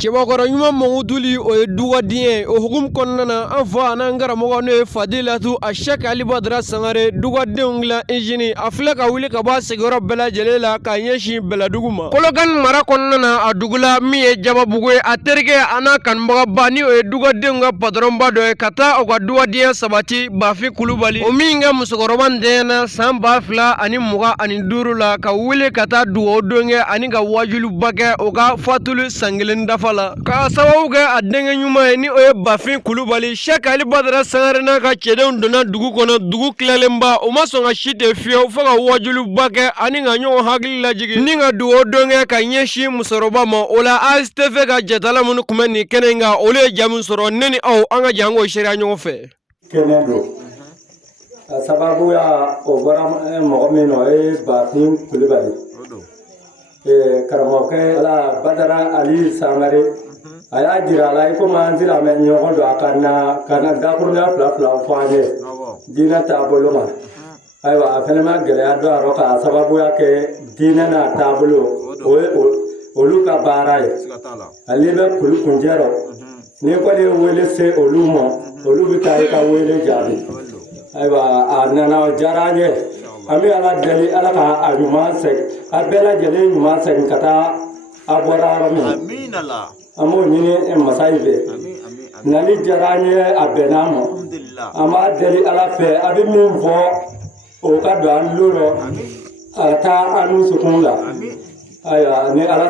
Cɛbakɔrɔ ɲuman Mamuduli o ye dugaden ye o hukumu kɔnɔna na an fa an'an karamɔgɔ n'o ye Fadilatu Achɛki Ali Badara Sangare dugadenw dilan usine a filɛ ka wuli ka bɔ a sigiyɔrɔ bɛɛ lajɛlen la ka ɲɛsin Bɛlɛdugu ma. Kolokani mara kɔnɔna na a dugu la min ye Jababugu ye a terikɛ a n'a kanubagaba ni o ye dugadenw ka patɔrɔnba dɔ ye ka taa u ka dugadenya sabati Bafin Kulubali o min ka musokɔrɔba ntɛnna san 2025 la ka wuli ka taa dugawu don kɛ ani ka wajuliba kɛ o ka fatuli san 1 dafa la k'a sababu kɛ a denkɛ ɲuman ye ni o ye Bafin Kulubali Achɛki Ali Badara Sangare n'a ka cɛdenw donna dugu kɔnɔ dugu tilalenba o ma sɔn ka si ten fiyewu fo ka wajuliba kɛ ani ka ɲɔgɔn hakili lajigi ni ka dugawu don kɛ ka ɲɛsin musokɔrɔba ma o la ASTV ka jatala minnu tun bɛ nin kɛnɛ in kan olu ye jamu sɔrɔ ne ni aw an ka jan an k'o seereya ɲɔgɔn fɛ. Kɛnɛ don a sababuya o bɔra mɔgɔ min na o ye Bafin Kulubali karamɔgɔkɛ ala Badara Ali Sangare a y'a jira a la i komi an sera mɛ ɲɔgɔn don a ka na dakurunya fila fɔ an ye diinɛ taabolo ma ayiwa a fɛnɛ ma gɛlɛya dɔ a rɔ k'a sababuya kɛ diinɛ n'a taabolo o ye olu ka baara ye ale bɛ kulu kuncɛ rɔ ni kɔni ye wele se olu ma olu bɛ taa i ka wele jaabi ayiwa a nana o diyara an ye an bɛ ala deli ala ka a ɲuman segin a bɛɛ lajɛlen ɲuman segin ka taa a bɔra yɔrɔ min an b'o ɲini masa in fɛ nali diyara an ye a bɛnna ma an b'a deli ala fɛ a bɛ min fɔ o ka don an tulo rɔ a taa an n'u sukun la ayiwa ni ala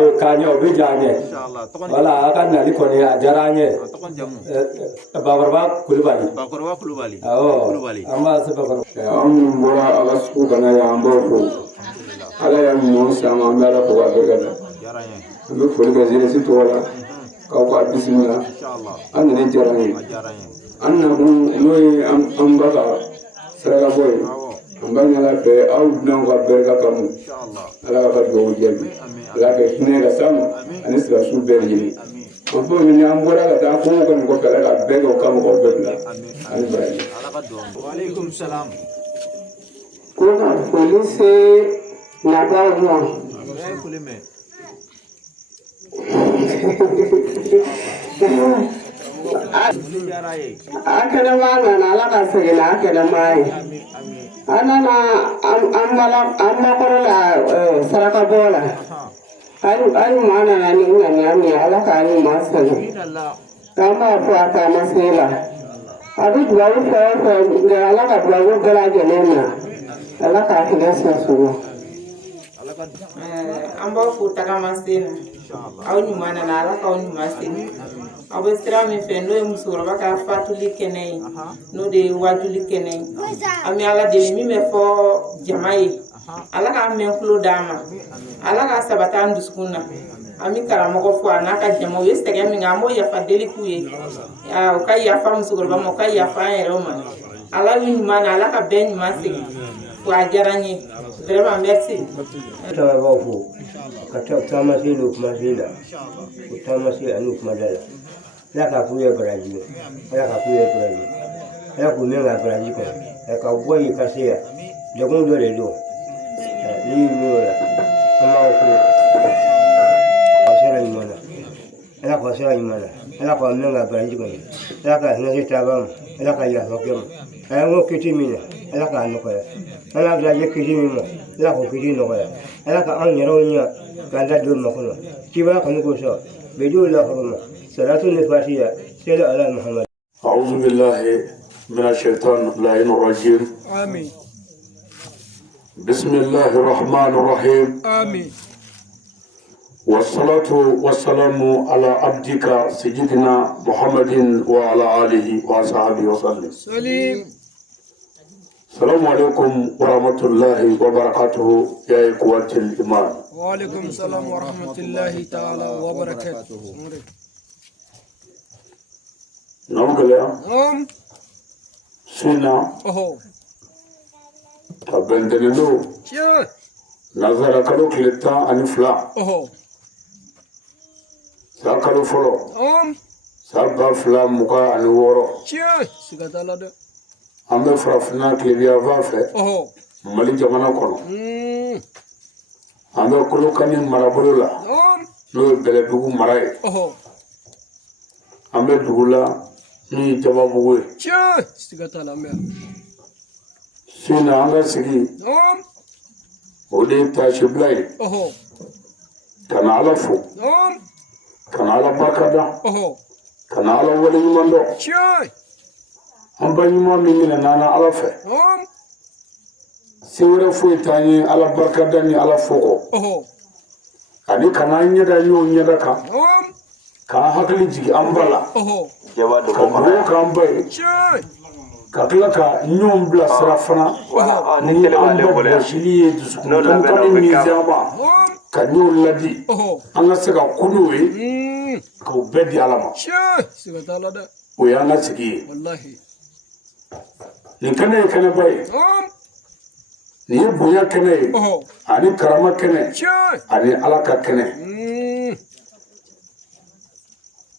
y'o k'an ye o bɛ diya an ye wala a ka nali kɔni a diyara an ye Bakɔrɔba Kulubali awɔ an b'a se Bakɔrɔba an minnu bɔra ala sugu kana yan an b'o fo ala y'a ɲuman san an bɛ ala fo k'a barikada an bɛ foli kɛ jeunesse tɔgɔ la k'aw k'a bisimila an nana diyara an ye an nakun n'o ye an ba ka saraka bɔ ye an b'a ɲini ala fɛ aw dunanw ka barika kama ala ka dugawu jaabi ala ka hinɛ ka s'an ma ani sirasiw bɛɛ lajɛlen an fɔ ɲini an bɔra ka taa kɔngɔ kɔni kɔfɛ ala ka bɛɛ kɛ o ka mɔgɔw bɛɛ bila ani baraji. Ko ka foli se nabaaw ma. A kɛnɛma nana ala ka segin n'a kɛnɛma ye an nana an bakɔrɔ la saraka bɔ la hali maa nana ni ŋaniya min ala k'a ɲuman segin k'an b'a fɔ a taama se la a bɛ dugawu fɛn o fɛn nka ala ka dugawu bɛɛ lajɛlen na ala k'a hinɛ sɔsɔ an b'a fɔ tagama sen na aw ɲuman nana ala k'aw ɲuman segin aw bɛ sira min fɛ n'o ye musokɔrɔba ka fatuli kɛnɛ ye n'o de ye wajuli kɛnɛ ye an bɛ ala deli min bɛ fɔ jama ye ala k'a mɛn tulo d'an ma ala k'a sabati an dusukun na an bɛ karamɔgɔ fo a n'a ka jama u ye sɛgɛn min kɛ an b'o yafa deli k'u ye u ka yafa musokɔrɔba ma u ka yafa an yɛrɛw ma ala y'u ɲuman na ala ka bɛɛ ɲuman segin wa a diyara n ye vraiment merci. Tabaabaaw fo ka taamasen n'o kumasen la o taamasen ani o kumada la ala k'a k'u ye baraji ye ala k'a k'u ye baraji ala k'u mɛn ka baraji kɔnɔ ka bɔ yen ka se yan degun dɔ de don n'i y'u mɛn o la an b'aw fo ka sera ɲuman na ala k'a sera ɲuman na ala k'a mɛn ka baraji kɔnɔ ala k'a hinɛ se taabaa ma ala k'a yafa kɛ ma a ye ŋo kiti min na ala k'a nɔgɔya ala k'a lajɛ kiti min ma ala k'o kiti nɔgɔya ala ka an yɛrɛw ɲɛ k'an da don makɔnɔ kibaa kɔni kosɔn bɛ d'o la hɔrɔma salatu ni fatiha seli ala muhammad. أعوذ بالله من الشيطان اللعين الرجيم آمين بسم الله الرحمن الرحيم آمين والصلاة والسلام على عبدك سيدنا محمد وعلى آله وصحبه وسلم سليم السلام عليكم ورحمة الله وبركاته يا إخوة الإيمان. وعليكم السلام ورحمة الله تعالى وبركاته. نعم كلا سينا أبندنلو نظر كلو كلتا أنفلا ساكلو فلو سابا فلا مكا أنورو أمي فرافنا كليبيا فافي مالي جمانا كونو أمي كلو كاني مرابولو لا n'o ye Bɛlɛdugu mara ye an bɛ dugu la min ye Jababugu ye su in na an ka sigi o de ye taasibila ye ka na Ala fo ka na Ala barika da ka na Ala waleɲuman dɔn an ba ɲuman min minɛna an na Ala fɛ se wɛrɛ foyi t'an ye Ala barika da ni Ala fo kɔ ani kana an ɲɛda ɲɔgɔn ɲɛda kan k'an hakili jigin an ba la ka dugawu k'an ba ye ka tila ka ɲɔgɔn bila sira fana ni an ba gɔsili ye dusukun kan min zaba ka ɲɔgɔn ladi an ka se ka ku n'o ye k'o bɛɛ di Ala ma o y'an ka sigi ye nin kɛnɛ ye kɛnɛba ye nin ye bonya kɛnɛ ye ani karama kɛnɛ ani Ala ka kɛnɛ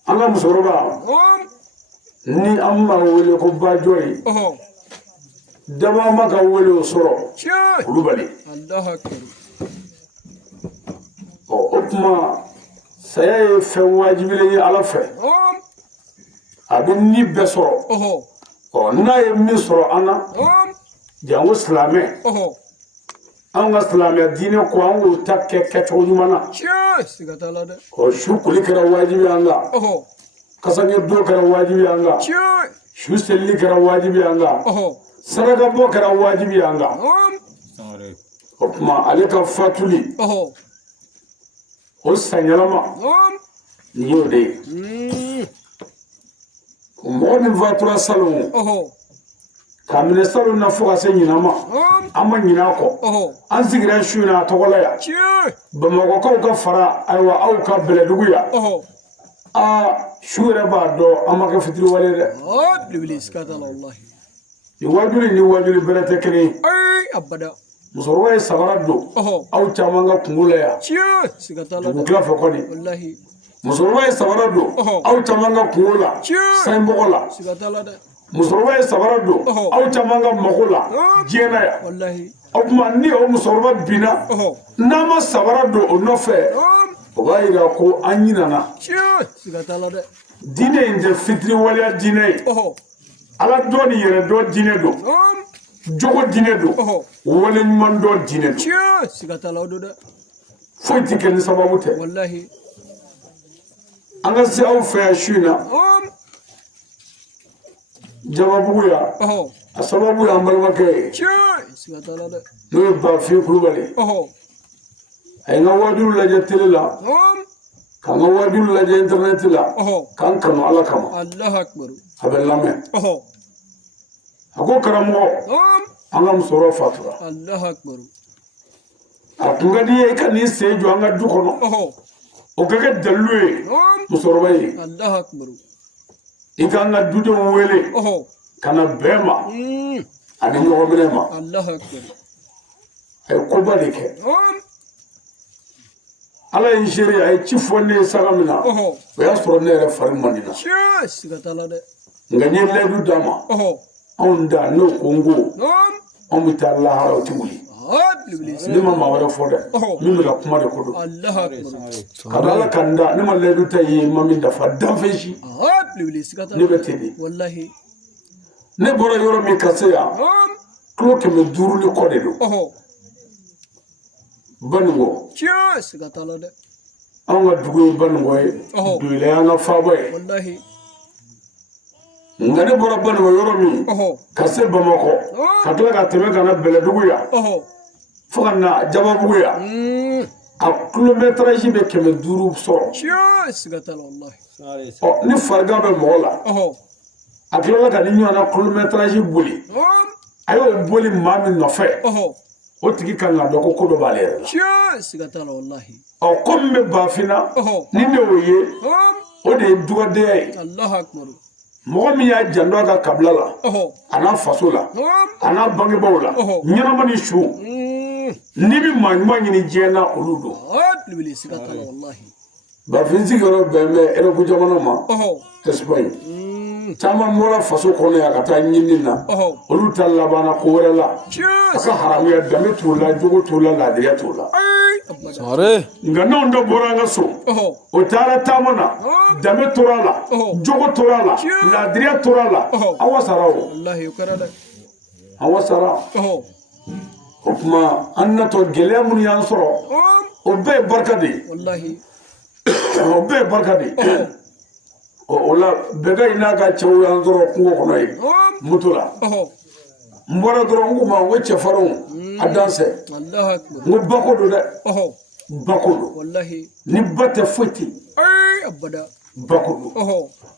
an ka musokɔrɔba ni an ma wele ko Bajori dama ma ka wele o sɔrɔ Kulubali o tuma saya ye fɛn wajibilen ye Ala fɛ a bɛ ni bɛɛ sɔrɔ n'a ye min sɔrɔ an na jango silamɛ an ka silamɛ diinɛ ko an k'o ta kɛ kɛcogo ɲuman na su koli kɛra wajibi an kan kasange do kɛra wajibi an kan su selili kɛra wajibi an kan saraka bɔ kɛra wajibi an kan o tuma ale ka fatuli o sanyɛlɛma nin y'o de ye mɔgɔ min fatura salon k'a minɛ salon na fo ka se ɲinan ma an ma ɲinɛ a kɔ an sigira su in na a tɔgɔ la yan bamakɔkaw ka fara ayiwa aw ka Bɛlɛdugu yan su yɛrɛ b'a dɔn an ma kɛ fitiriwale dɛ nin wajuli ni wajuli bɛrɛ tɛ kelen ye musokɔrɔba ye sabara don aw caman ka kungo la yan dugu tila fɛ kɔni musokɔrɔba ye sabara don aw caman ka kungo la sanbɔgɔ la musokɔrɔba ye sabara don aw caman ka mago la diɲɛ na yan o tuma ni o musokɔrɔba binna n'a ma sabara don o nɔfɛ o b'a yira ko an ɲinana diinɛ in tɛ fitiriwaleya diinɛ ye Ala dɔ ni yɛrɛ dɔ diinɛ don jogo diinɛ don wale ɲuman dɔ diinɛ don foyi tɛ kɛ ni sababu tɛ an ka se aw fɛ yan su in na Jababugu yan a sababu y'an balimakɛ ye n'o ye Bafin Kulubali a ye n ka wajulu lajɛ tele la k'an ka wajulu lajɛ interneti la k'an kanu Ala kama a bɛ lamɛn a ko karamɔgɔ an ka musokɔrɔba fatura a tun ka di ye i ka n'i sen jɔ an ka du kɔnɔ o ka kɛ dalilu ye musokɔrɔba ye i ka an ka dudenw wele ka na bɛn ma ani ɲɔgɔn minɛ ma a ye koba de kɛ Ala ye n seere a ye ci fɔ ne ye saga min na o y'a sɔrɔ ne yɛrɛ fari man di na nka n ye layidu d'a ma anw da n'o ko n ko anw bɛ taa lahara o tɛ wuli ne ma maa wɛrɛ fɔ dɛ min bɛ ka kuma de ko don ka da Ala kan da ne ma layidu ta ye ma min dafa danfɛn si ne bɛ ten de ne bɔra yɔrɔ min ka se yan kilo 500 ni kɔ de don Baningo an ka dugu ye Baningo ye Doyila y'an ka faaba ye nka ne bɔra Baningo yɔrɔ min ka se Bamakɔ ka tila ka tɛmɛ ka na Bɛlɛdugu yan fo ka na Jababugu yan a kilomɛtirazi bɛ 500 sɔrɔ ni farigan bɛ mɔgɔ la a tilala ka ni ɲɔgɔn na kilomɛtirazi boli a y'o boli maa min nɔfɛ o tigi kan ka dɔn ko dɔ b'ale yɛrɛ la ko min bɛ Bafin na ni ne y'o ye o de ye dugadenya ye mɔgɔ min y'a janto a ka kabila la a n'a faso la a n'a bangebaaw la ɲɛnama ni su n'i bɛ maa ɲuman ɲini diɲɛ na olu don Bafin sigiyɔrɔ bɛn bɛ Erɔpu jamana ma Espagne caman bɔra faso kɔnɔ yan ka taa ɲini na olu ta labanna ko wɛrɛ la a ka haramuya danbe t'u la jogo t'u la laadiriya t'u la sare nga non do boranga so o tara tamana dame torala jogo torala la dria torala awasara wallahi karada awasara kuma anna to gele mun yan soro o be barkadi wallahi o be barkadi o la bega ina ga chew yan soro ko ko noy mutula mbora doro nguma wecce faron adanse Allahu akbar ngo bakodo de bakodo wallahi ni batte foti ay abada bakodo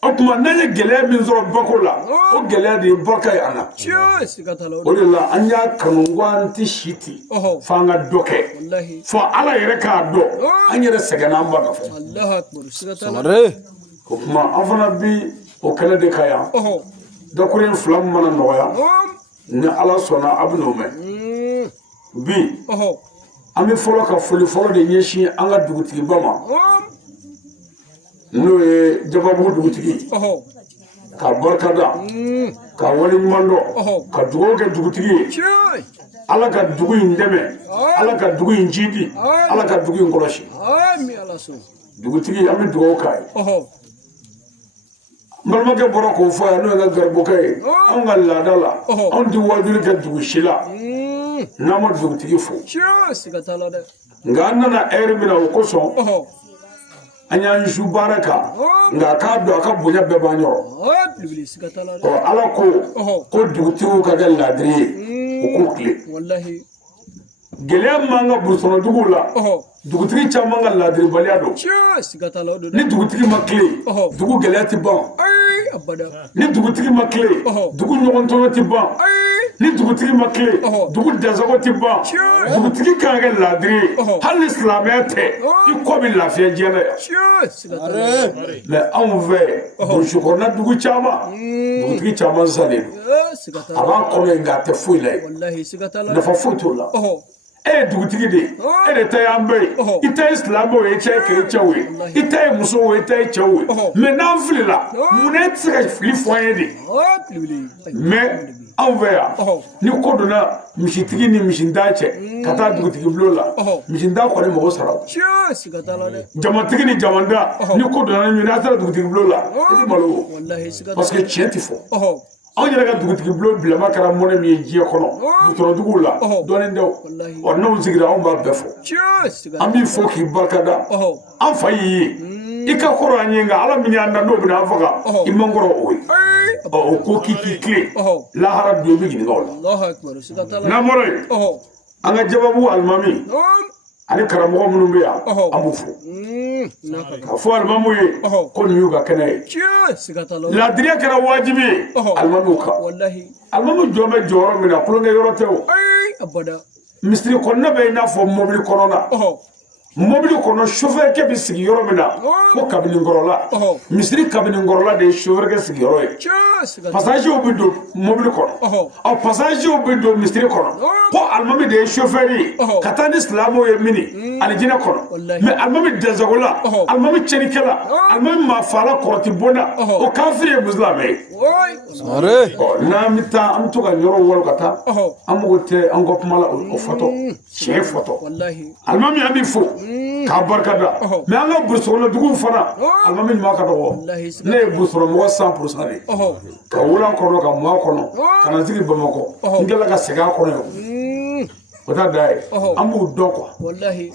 okuma nanye gele min zoro bakola o gele de barka yana cheers gatalo olilla anya kanungwanti shiti fanga doke wallahi fo ala yere ka do anyere segana mbaga fo Allahu akbar gatalo sare okuma afana bi o kala de kaya dokuren flam mana noya ni ala sona abno me bi ami folo ka foli folo de yeshi anga dugutigi bama no e jababu dugutigi ka barkada ka wali mando ka dugo ke dugutigi ala ka dugu indeme ala ka dugu injidi ala ka dugu ingoloshi ami ala so dugutigi ami dugo kai malma ke boro ko fo ya no nga garbo kai an ga ladala an di wajuri ke dugu shila na ma dugutigi fo cheers gatalo de nga nana ere mina ko so anya nju baraka nga ka do aka bunya be banyo iblis gatalo o ala ko dugutigi ka ga ladri ko kle wallahi gele manga bursono dugula dugutigi chama nga ladri baliado cheers gatalo de ni dugutigi makle dugu gele ti ban ay abada ni dugutigi makle dugu nyogon tono ti ban ni dugutigi makle dugu dazago ti ban dugutigi kan ga ladri hal islamiyate iko bi lafiya jena cheers gatalo mais on veut bonjour on a dugu chama dugutigi chama zale gatalo aba ko nga te fuile wallahi gatalo na fa futola dugutigi de de tayambe ita islamo e cheke chewe ita muso e ita chewe mais nan filila munet se fili foye de mais envers ni kodona mishitigi ni mishindache kata dugutigi blola mishinda ko ne mo sara cheers gatalo de jamatigi ni jamanda ni kodona ni nasara dugutigi blola idi malo parce que tienti fo on yɛrɛ ka dugutigi bulon bila makara mɔnɛ min ye diɲɛ kɔnɔ dutɔrɔ dugu la dɔɔnin tɛ o n'anw sigira anw b'a bɛɛ fɔ an b'i fɔ k'i barikada an fa y'i ye i ka kɔrɔ an ye nka ala min y'an da n'o bɛna an faga i man kɔrɔ o ye o ko k'i k'i tilen lahara don i bɛ ɲininka o la n'an bɔra yen an ka jababu alimami ani karamɔgɔ minnu bɛ yan an b'u fo k'a fɔ alimamu ye ko nin y'u ka kɛnɛ ye ladiriya kɛra wajibi ye alimamuw kan alimamu jɔn bɛ jɔyɔrɔ min na kulonkɛ yɔrɔ tɛ o misiri kɔnɔna bɛ i n'a fɔ mobili kɔnɔna mobili kɔnɔ chauffeur kɛ bɛ sigi yɔrɔ min na ko kabini kɔrɔla misiri kabini kɔrɔla de ye chauffeur kɛ sigi yɔrɔ ye passager bɛ don mobili kɔnɔ ɔ passager bɛ don misiri kɔnɔ ko alimami de ye chauffeur ye ka taa ni silamɛw ye mini alijinɛ kɔnɔ mais alimami dɛsɛkola alimami cɛnikɛla alimami maafala kɔrɔti bonda o kafiri ye musilamɛ ye n'an bɛ taa an bɛ to ka yɔrɔ wɔrɔ ka taa an mago tɛ an ka kuma la o fɔtɔ tiɲɛ fɔtɔ alimami an bɛ fo k'a barikada mais an ka burusokɔnɔ duguw fana alimami ɲuman ka dɔgɔ ne ye burusokɔnɔmɔgɔ 100% de ka wulan kɔnɔ ka mɔɔ kɔnɔ ka na sigi bamakɔ n tilala ka segin a kɔnɔ yan o t'a da ye an b'u dɔn quoi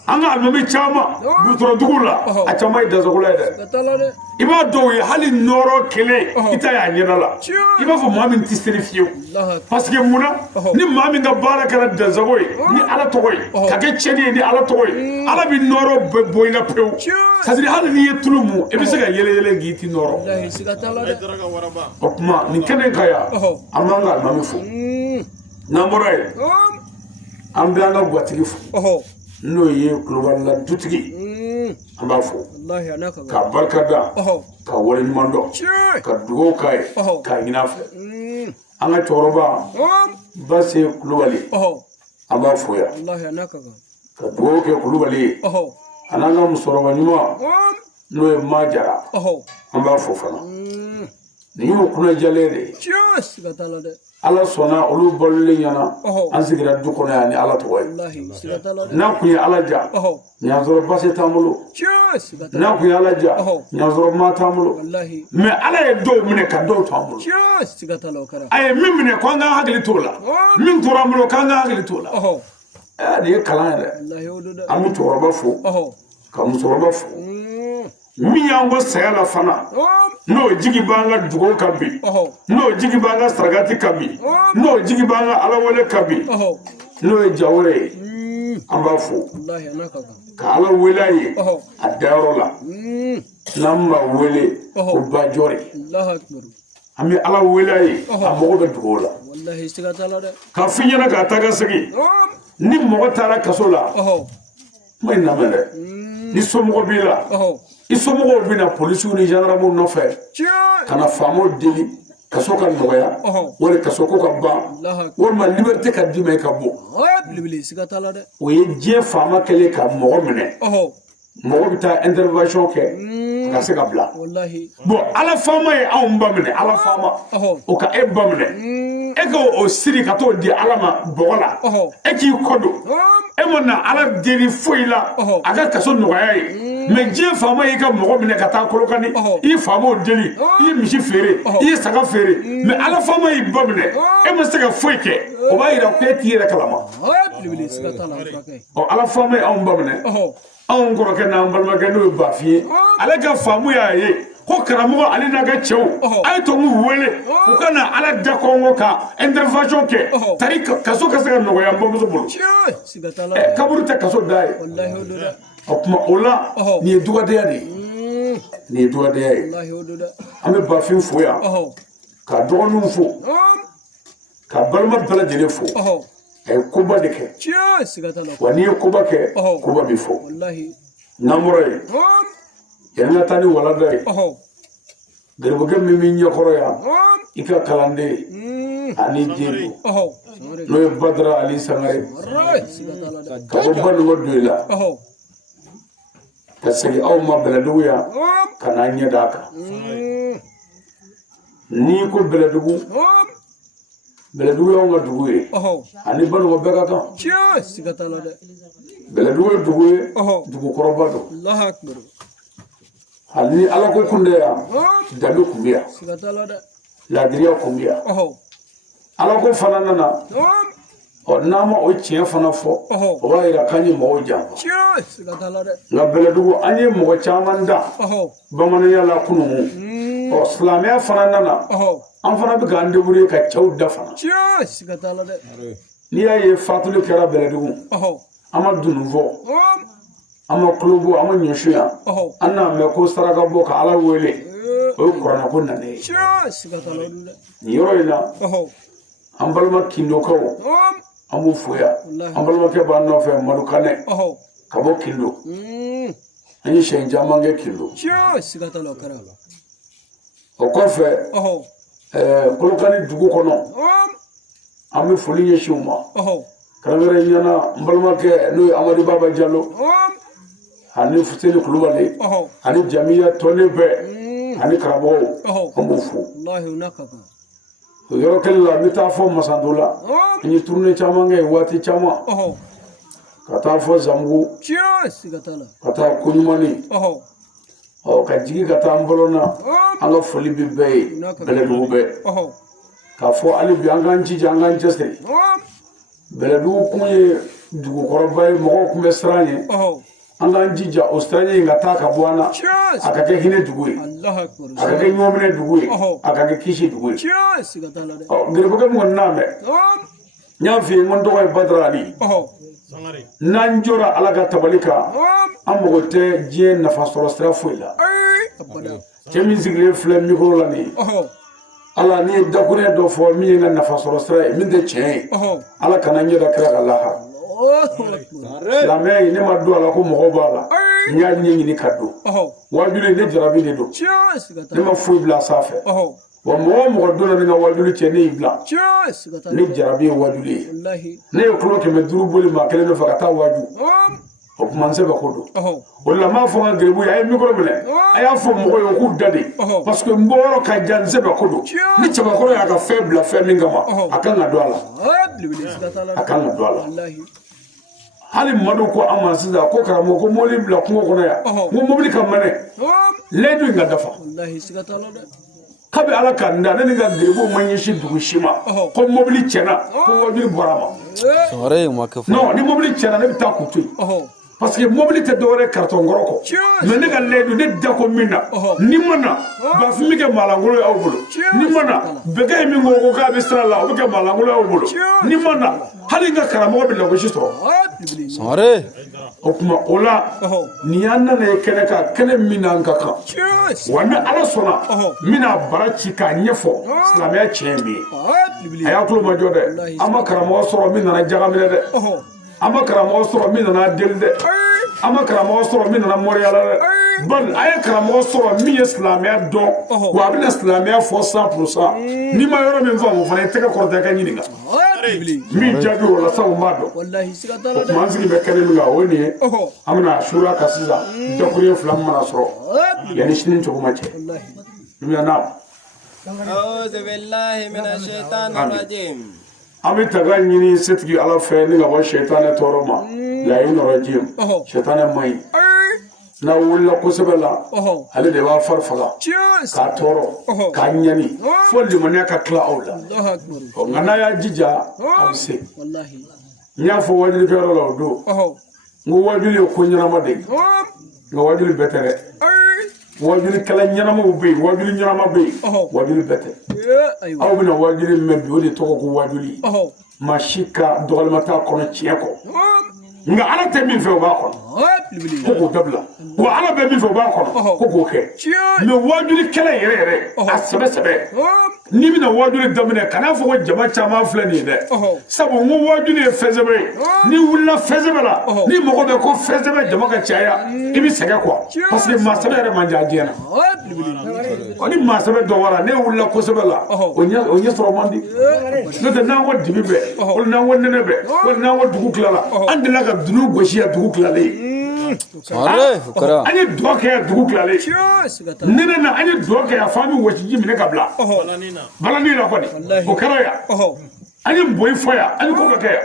an ka alimami caman burusokɔnɔ duguw la a caman ye dasagola ye dɛ i b'a dɔw ye hali nɔrɔ kelen i ta y'a ɲɛda la i b'a fɔ maa min tɛ seli fiyewu parce que munna ni maa min ka baara kɛra dasago ye ni ala tɔgɔ ye ka kɛ cɛni ye ni ala tɔgɔ ye ala bɛ nɔrɔ bɛɛ bɔ i la pewu c'est à dire hali n'i ye tulu mun i bɛ se ka yɛlɛ k'i ti nɔrɔ o tuma nin kɛnɛ ka yan an b'an ka alimami fo n'an bɔra yen an bɛ an ka gatigi fo n'o ye kulobalila dutigi an b'a fo ka barikada ka waleɲuman dɔn ka dugawu k'a ye k'a ɲin'a fɛ an ka cɛkɔrɔba Base Kulubali an b'a fo yan ka dugawu kɛ Kulubali ye a n'an ka musokɔrɔba ɲuman n'o ye Majara an b'a fo fana ni y'o kuna jalen de ala sɔnna olu balolen ɲɛna an sigira du kɔnɔ yan ni ala tɔgɔ ye n'a kun ye ala ja ɲansɔrɔ basi t'an bolo n'a kun ye ala ja ɲansɔrɔ maa t'an bolo mais ala ye dɔw minɛ ka dɔw to an bolo a ye min minɛ k'an k'an hakili t'o la min tora an bolo k'an k'an hakili t'o la nin ye kalan ye dɛ an bɛ cɛkɔrɔba fo ka musokɔrɔba fo min y'an bɔ saya la fana n'o jigi b'an ka dugawu kan bi n'o jigi b'an ka sarakati kan bi n'o jigi b'an ka ala wele kan bi n'o ye jawɛrɛ ye an b'a fo ka ala wele a ye a dayɔrɔ la n'an b'a wele o ba jɔri an bɛ ala wele a ye a mago bɛ dugawu la ka f'i ɲɛna k'a ta ka segin ni mɔgɔ taara kaso la ma ɲi lamɛn dɛ ni somɔgɔ b'i la i somɔgɔw bɛ na polisiw ni gendarmew nɔfɛ ka na faamaw deli kaso ka nɔgɔya wali kaso ko ka ban walima liberté ka d'i ma i ka bɔ o ye diɲɛ faama kɛlen ka mɔgɔ minɛ mɔgɔ bɛ taa intervention kɛ ka se ka bila bon ala faama ye anw ba minɛ ala faama o ka e ba minɛ e ka o siri ka t'o di ala ma bɔgɔ la e k'i kɔ don e ma na ala deli foyi la a ka kaso nɔgɔya ye mais diɲɛ faama y'i ka mɔgɔ minɛ ka taa kolokani i ye faamaw deli i ye misi feere i ye saga feere mais ala faama y'i ba minɛ e ma se ka foyi kɛ o b'a yira ko e t'i yɛrɛ kalama ala faama ye anw ba minɛ anw kɔrɔkɛ n'an balimakɛ n'o ye bafin ye ale ka faamu y'a ye ko karamɔgɔ ale n'a ka cɛw a ye to k'u wele u ka na ala da kɔngɔ ka intervention kɛ tari kaso ka se ka nɔgɔya n bamuso bolo kaburu tɛ kaso da ye o tuma o la nin ye dugadenya de ye nin ye dugadenya ye an bɛ bafin fo yan ka dɔgɔninw fo ka balima bɛɛ lajɛlen fo a ye koba de kɛ wa n'i ye koba kɛ koba bɛ fo n'an bɔra yen yanni ka taa ni walanda ye garibukɛ min bɛ ɲɛkɔrɔ yan i ka kalanden ani jeli n'o ye badara ali sangare ka bɔ banugo do i la ka segin aw ma bɛlɛdugu yan ka n'a ɲɛ d'a kan n'i ko bɛlɛdugu bɛlɛdugu y'anw ka dugu ye ani banugo bɛɛ ka kan bɛlɛdugu ye dugu ye dugu kɔrɔba don hali ni ala ko kun tɛ yan danbe kun bɛ yan laadiriya kun bɛ yan ala ko fana nana n'an ma o tiɲɛ fana fɔ o b'a yira k'an ye mɔgɔw janfa nka bɛlɛdugu an ye mɔgɔ caman da bamananya la kunungu silamɛya fana nana an fana bɛ k'an débrouiller ka cɛw da fana n'i y'a ye fatuli kɛra bɛlɛdugu an ma dunun fɔ an ma tulo bɔ an ma ɲɔsu yan an n'a mɛn ko saraka bɔ ka ala wele o ye kuranɛ ko nane ye nin yɔrɔ in na an balima kindokaw an b'u fo yan an balimakɛ b'an nɔfɛ madu kanɛ ka bɔ kindo an ye siɲɛ caman kɛ kindo o kɔfɛ kolokani dugu kɔnɔ an bɛ foli ɲɛsin u ma karamɔgɔ ɲɛna n balimakɛ n'o ye amadu baba jalo ani Fuseni Kulubali ani jamiya tɔnden bɛɛ ani karamɔgɔw an b'u fo o yɔrɔ kelen la n bɛ taa fɔ Masando la n ye tournée caman kɛ waati caman ka taa fɔ Zamugu ka taa Koɲumani ka jigin ka taa n balona an ka foli bɛ bɛɛ ye bɛlɛdugu bɛɛ k'a fɔ hali bi an k'an jija an k'an cɛsiri bɛlɛdugu kun ye dugukɔrɔba ye mɔgɔw tun bɛ siran ye an k'an jija o siran in ka taa ka bɔ an na a ka kɛ hinɛ dugu ye a ka kɛ ɲɔminɛ dugu ye a ka kɛ kisi dugu ye garibukɛ min kɔni n'a mɛn n y'a f'i ye n ko n tɔgɔ ye Badara Ali n'an jɔra ala ka tabali kan an mago tɛ diɲɛ nafasɔrɔ sira foyi la cɛ min sigilen filɛ mikoro la nin ye ala ni ye dakuruɲɛ dɔ fɔ min ye n ka nafasɔrɔ sira ye min tɛ tiɲɛ ye ala kana ɲɛ da kira ka lahara silamɛya in ne ma don a la ko mɔgɔw b'a la n y'a ɲɛɲini ka don wajuli ne jarabi de don ne ma foyi bila a sanfɛ wa mɔgɔ o mɔgɔ donna ne ka wajuli cɛ ne y'i bila ne jarabi ye wajuli ye ne ye kulo 500 boli maa kelen nɔfɛ ka taa waju o kuma n sɛbɛ ko don o la m'a fɔ n ka garibu ye a ye micro minɛ a y'a fɔ mɔgɔw ye k'u da de parce que n bɔ yɔrɔ ka jan n sɛbɛ ko don ni cɛbakɔrɔ y'a ka fɛn bila fɛn min kama a kan ka don a la a kan ka don a la hali madu ko an ma sisan ko karamɔgɔ ko mobili bila kungo kɔnɔ yan n ko mobili ka mɛnɛ layidu in ka dafa kabi ala ka n da ne ni ka garibu ma ɲɛsin dugu si ma ko mobili tiɲɛna ko wajuli bɔra a ma non ni mobili tiɲɛna ne bɛ taa k'u to yen parce que mobili tɛ dɔwɛrɛ carton kɔrɔ kɔ mais ne ka layidu ne da ko min na ni ma na bafin bɛ kɛ maalankolo ye aw bolo ni ma na bɛkɛ ye min ko k'a bɛ sira la o bɛ kɛ maalankolo ye aw bolo ni ma na hali n ka karamɔgɔ bɛ lagosi sɔrɔ o tuma o la nin y'an nana ye kɛnɛ kan kɛnɛ min n'an ka kan wa ni ala sɔnna n bɛna bara ci k'a ɲɛfɔ silamɛya tiɲɛ min ye a y'a tulo majɔ dɛ an ma karamɔgɔ sɔrɔ min nana jagaminɛ dɛ an ma karamɔgɔ sɔrɔ min nana deli dɛ an ma karamɔgɔ sɔrɔ min nana mɔriyala dɛ bari a ye karamɔgɔ sɔrɔ min ye silamɛya dɔn wa a bɛna silamɛya fɔ 100% n'i ma yɔrɔ min faamu o fana i tɛgɛ kɔrɔta i ka ɲininka min jaabi o la sabu n b'a dɔn o tuma an sigi bɛ kɛnɛ min kan o ye nin ye an bɛna sura kan sisan dakuruɲɛ 2 min mana sɔrɔ yanni sini cogo ma cɛ na أعوذ بالله من الشيطان الرجيم an bɛ taga ɲini setigi ala fɛ ni ka bɔ sɛtanɛ tɔɔrɔ ma layi nɔrɔ jim sɛtanɛ man ɲi n'a wulila kosɛbɛ la ale de b'a fari faga k'a tɔɔrɔ k'a ɲani fo limaniya ka tila aw la nka n'a y'a jija a bɛ se n y'a fɔ wajulikɛyɔrɔ la o don n ko wajuli ye ko ɲɛnama de ye nka wajuli bɛɛ tɛ dɛ wajulikɛla ɲɛnamaw bɛ yen wajuli ɲɛnama bɛ yen wajuli bɛɛ tɛ aw bɛna wajuli mɛn bi o de tɔgɔ ko wajuli maa si ka dɔgɔlima t'a kɔnɔ tiɲɛ kɔ nka ala tɛ min fɛ o b'a kɔnɔ ko k'o dabila wa ala bɛ min fɛ o b'a kɔnɔ ko k'o kɛ mɛ wajulikɛla yɛrɛ yɛrɛ a sɛbɛ sɛbɛ n'i bɛna wajuli daminɛ kan'a fɔ ko jama caman filɛ nin ye dɛ sabu n ko wajuli ye fɛn sɛbɛ ye n'i wulila fɛn sɛbɛ la ni mɔgɔ bɛ ko fɛn sɛbɛ jama ka caya i bɛ sɛgɛn kuwa parce que maa sɛbɛ yɛrɛ man diya diɲɛ na ni maa sɛbɛ dɔ wara ne wulila kosɛbɛ la o ɲɛ sɔrɔ man di n'o tɛ n'an ko dibi bɛɛ wali n'an ko nɛnɛ bɛɛ wali n'an ko dugu tilala an delila ka dunu gosi yan dugu tilalen an ye dɔ kɛ yan dugu tilalen nɛnɛ na an ye dɔ kɛ yan f'an bɛ wɔsi ji minɛ ka bila balani la kɔni o kɛra yan an ye boyi fɔ yan an ye ko bɛ kɛ yan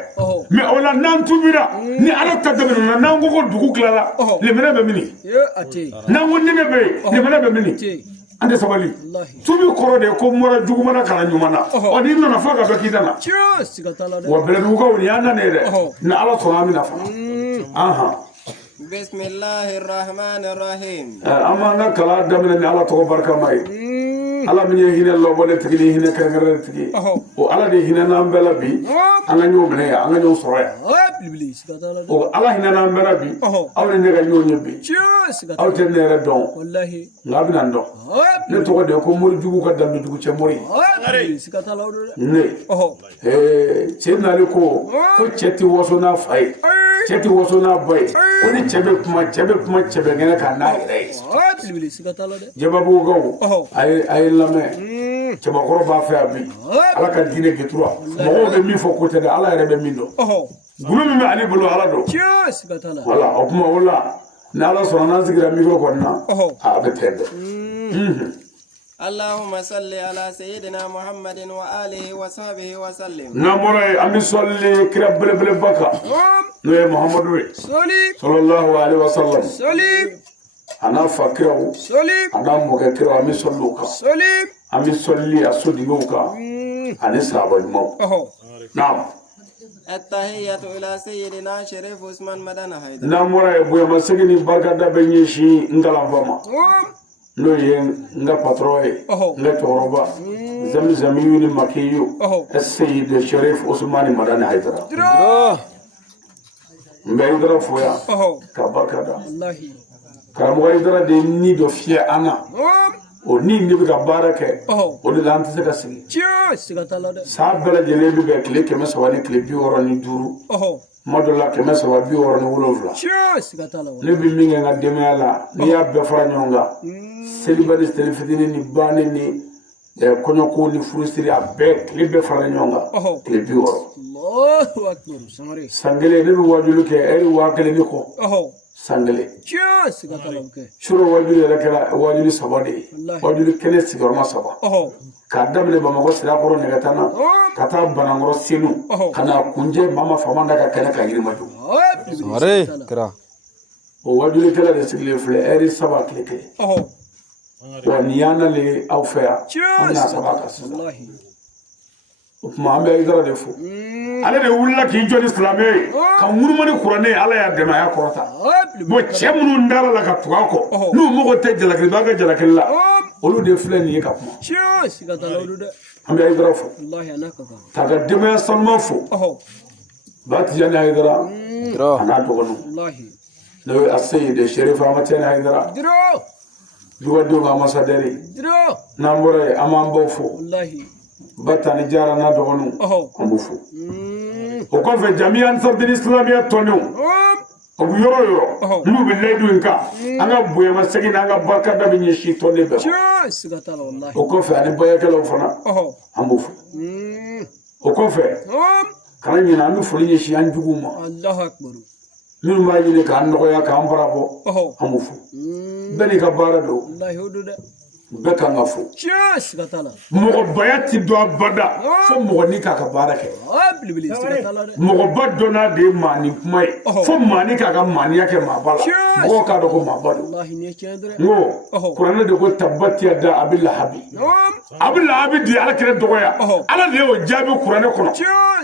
mɛ o la n'an tubira ni ala ta tɛmɛna n'an ko dugu tilala lemɛnɛ bɛ mini n'an ko nɛnɛ bɛ yen lemɛnɛ bɛ mini an tɛ sabali tubi kɔrɔ de ye ko mɔra jugumana kana ɲuman na ɔ n'i nana fɔ ka bɛ k'i na wa bɛlɛdugukaw nin y'an nana ye dɛ ni ala sɔnna an bɛna fa بسم الله الرحمن الرحيم أما أنا كلا دمنا على تقبل كماي على من يهين الله ولا تجني هنا كنغر تجي وعلى ده هنا نام بلا بي أنا يوم منها أنا يوم سرايا وعلى هنا نام بلا بي أو نيجا يوم يبي أو تنير دون نابنا دون نتوقع ده كمور جوجو كدام جوجو كموري نه سيدنا لكو كتشتي وصلنا فاي كتشتي وصلنا باي وني cɛbɛ kuma cɛbɛ gɛnɛ ka n'a yɛrɛ ye jababugukaw a ye lamɛn cɛbakɔrɔ b'a fɛ a bi ala ka diinɛ getura mɔgɔw bɛ min fɔ ko tɛ dɛ ala yɛrɛ bɛ min dɔn gulu min bɛ ale bolo ala dɔn wala o kuma o la ni ala sɔnna n'an sigira mikoro kɔni na a bɛ tɛn dɛ اللهم صل على سيدنا محمد وآله وصحبه وسلم نمر أمي صلي كرب بل بكا نوي محمد صلى الله عليه وسلم أنا فكره أنا مكره أمي صلوكا أمي صلي أسوديوكا أنا سابع المو نعم التحية إلى سيدنا شريف عثمان مدن حيدر نمر أبويا مسكني بركة بنيشي نكلام فما n'o ye n ka patron ye n ka cɛkɔrɔba zamzam yuni makiyu Seyid Sharif Usmani Madani Haidara n bɛ Haidara fo yan ka barika da karamɔgɔ Haidara de ye ni dɔ fiyɛ an na o ni de bɛ ka baara kɛ o de la an tɛ se ka sigi san bɛɛ lajɛlen bɛ bɛn tile 300 ni tile 65 kuma dɔ la 367 ne bɛ min kɛ n ka denbaya la n'i y'a bɛɛ fara ɲɔgɔn kan seliba ni seli fitinin ni banni ni kɔɲɔ ko ni furusiri a bɛɛ tile bɛɛ fara ɲɔgɔn kan tile 60 san kelen ne bɛ wajulu kɛ ɛri 1000 ni kɔ san kelen suro wajulu yɛrɛ kɛra wajulu 3 de ye wajulu kɛnɛ sigiyɔrɔma 3 k'a daminɛ Bamakɔ Sirakɔrɔ Nɛgɛtana ka taa Banankɔrɔ Senu ka na kunjɛ Mama Famanda ka kɛnɛ ka Yirimajɔ o wajulu kɛlɛ de sigilen filɛ ɛri 3 tile kelen wa nin y'an nalen aw fɛ yan an bɛna saba kan sisan o tuma an bɛ Aidara de fo ale de wulila k'i jɔ ni silamɛ ye ka ŋunuma ni kuranɛ Ala y'a dɛmɛ a y'a kɔrɔta bon cɛ minnu dara la ka tugu a kɔ n'u mago tɛ jalakiliba ka jalakili la olu de filɛ nin ye ka kuma an bɛ Aidara fo k'a ka denbaya sanuman fo ba Tijani Aidara a n'a dɔgɔninw n'o ye Aseyide Sherif Amatiyani Aidara dugadenw ka ambassadeur n'an bɔra yen an b'an baw fo Batani Jara n'a dɔgɔninw an b'u fo o kɔfɛ Jamiya Ansarudine Islamiya tɔndenw o bɛ yɔrɔ o yɔrɔ n'u bɛ layidu in kan an ka bonyamasegin n'an ka barikada bɛ ɲɛsin tɔnden bɛɛ ma o kɔfɛ ani bayakɛlaw fana an b'u fo o kɔfɛ kana ɲinɛ an bɛ foli ɲɛsin an juguw ma minnu b'a ɲini k'an nɔgɔya k'an barabɔ an b'u fo bɛɛ n'i ka baara don bɛɛ kan ka fo mɔgɔbaya ti dɔn abada fo mɔgɔ ni k'a ka baara kɛ mɔgɔba dɔnna de ye maa ni kuma ye fo maa ni k'a ka maaniya kɛ maaba la mɔgɔw k'a dɔn ko maaba don n ko kuranɛ de ko tabbat yada abi lahabi di Ala kɛra dɔgɔya Ala de y'o jaabi kuranɛ kɔnɔ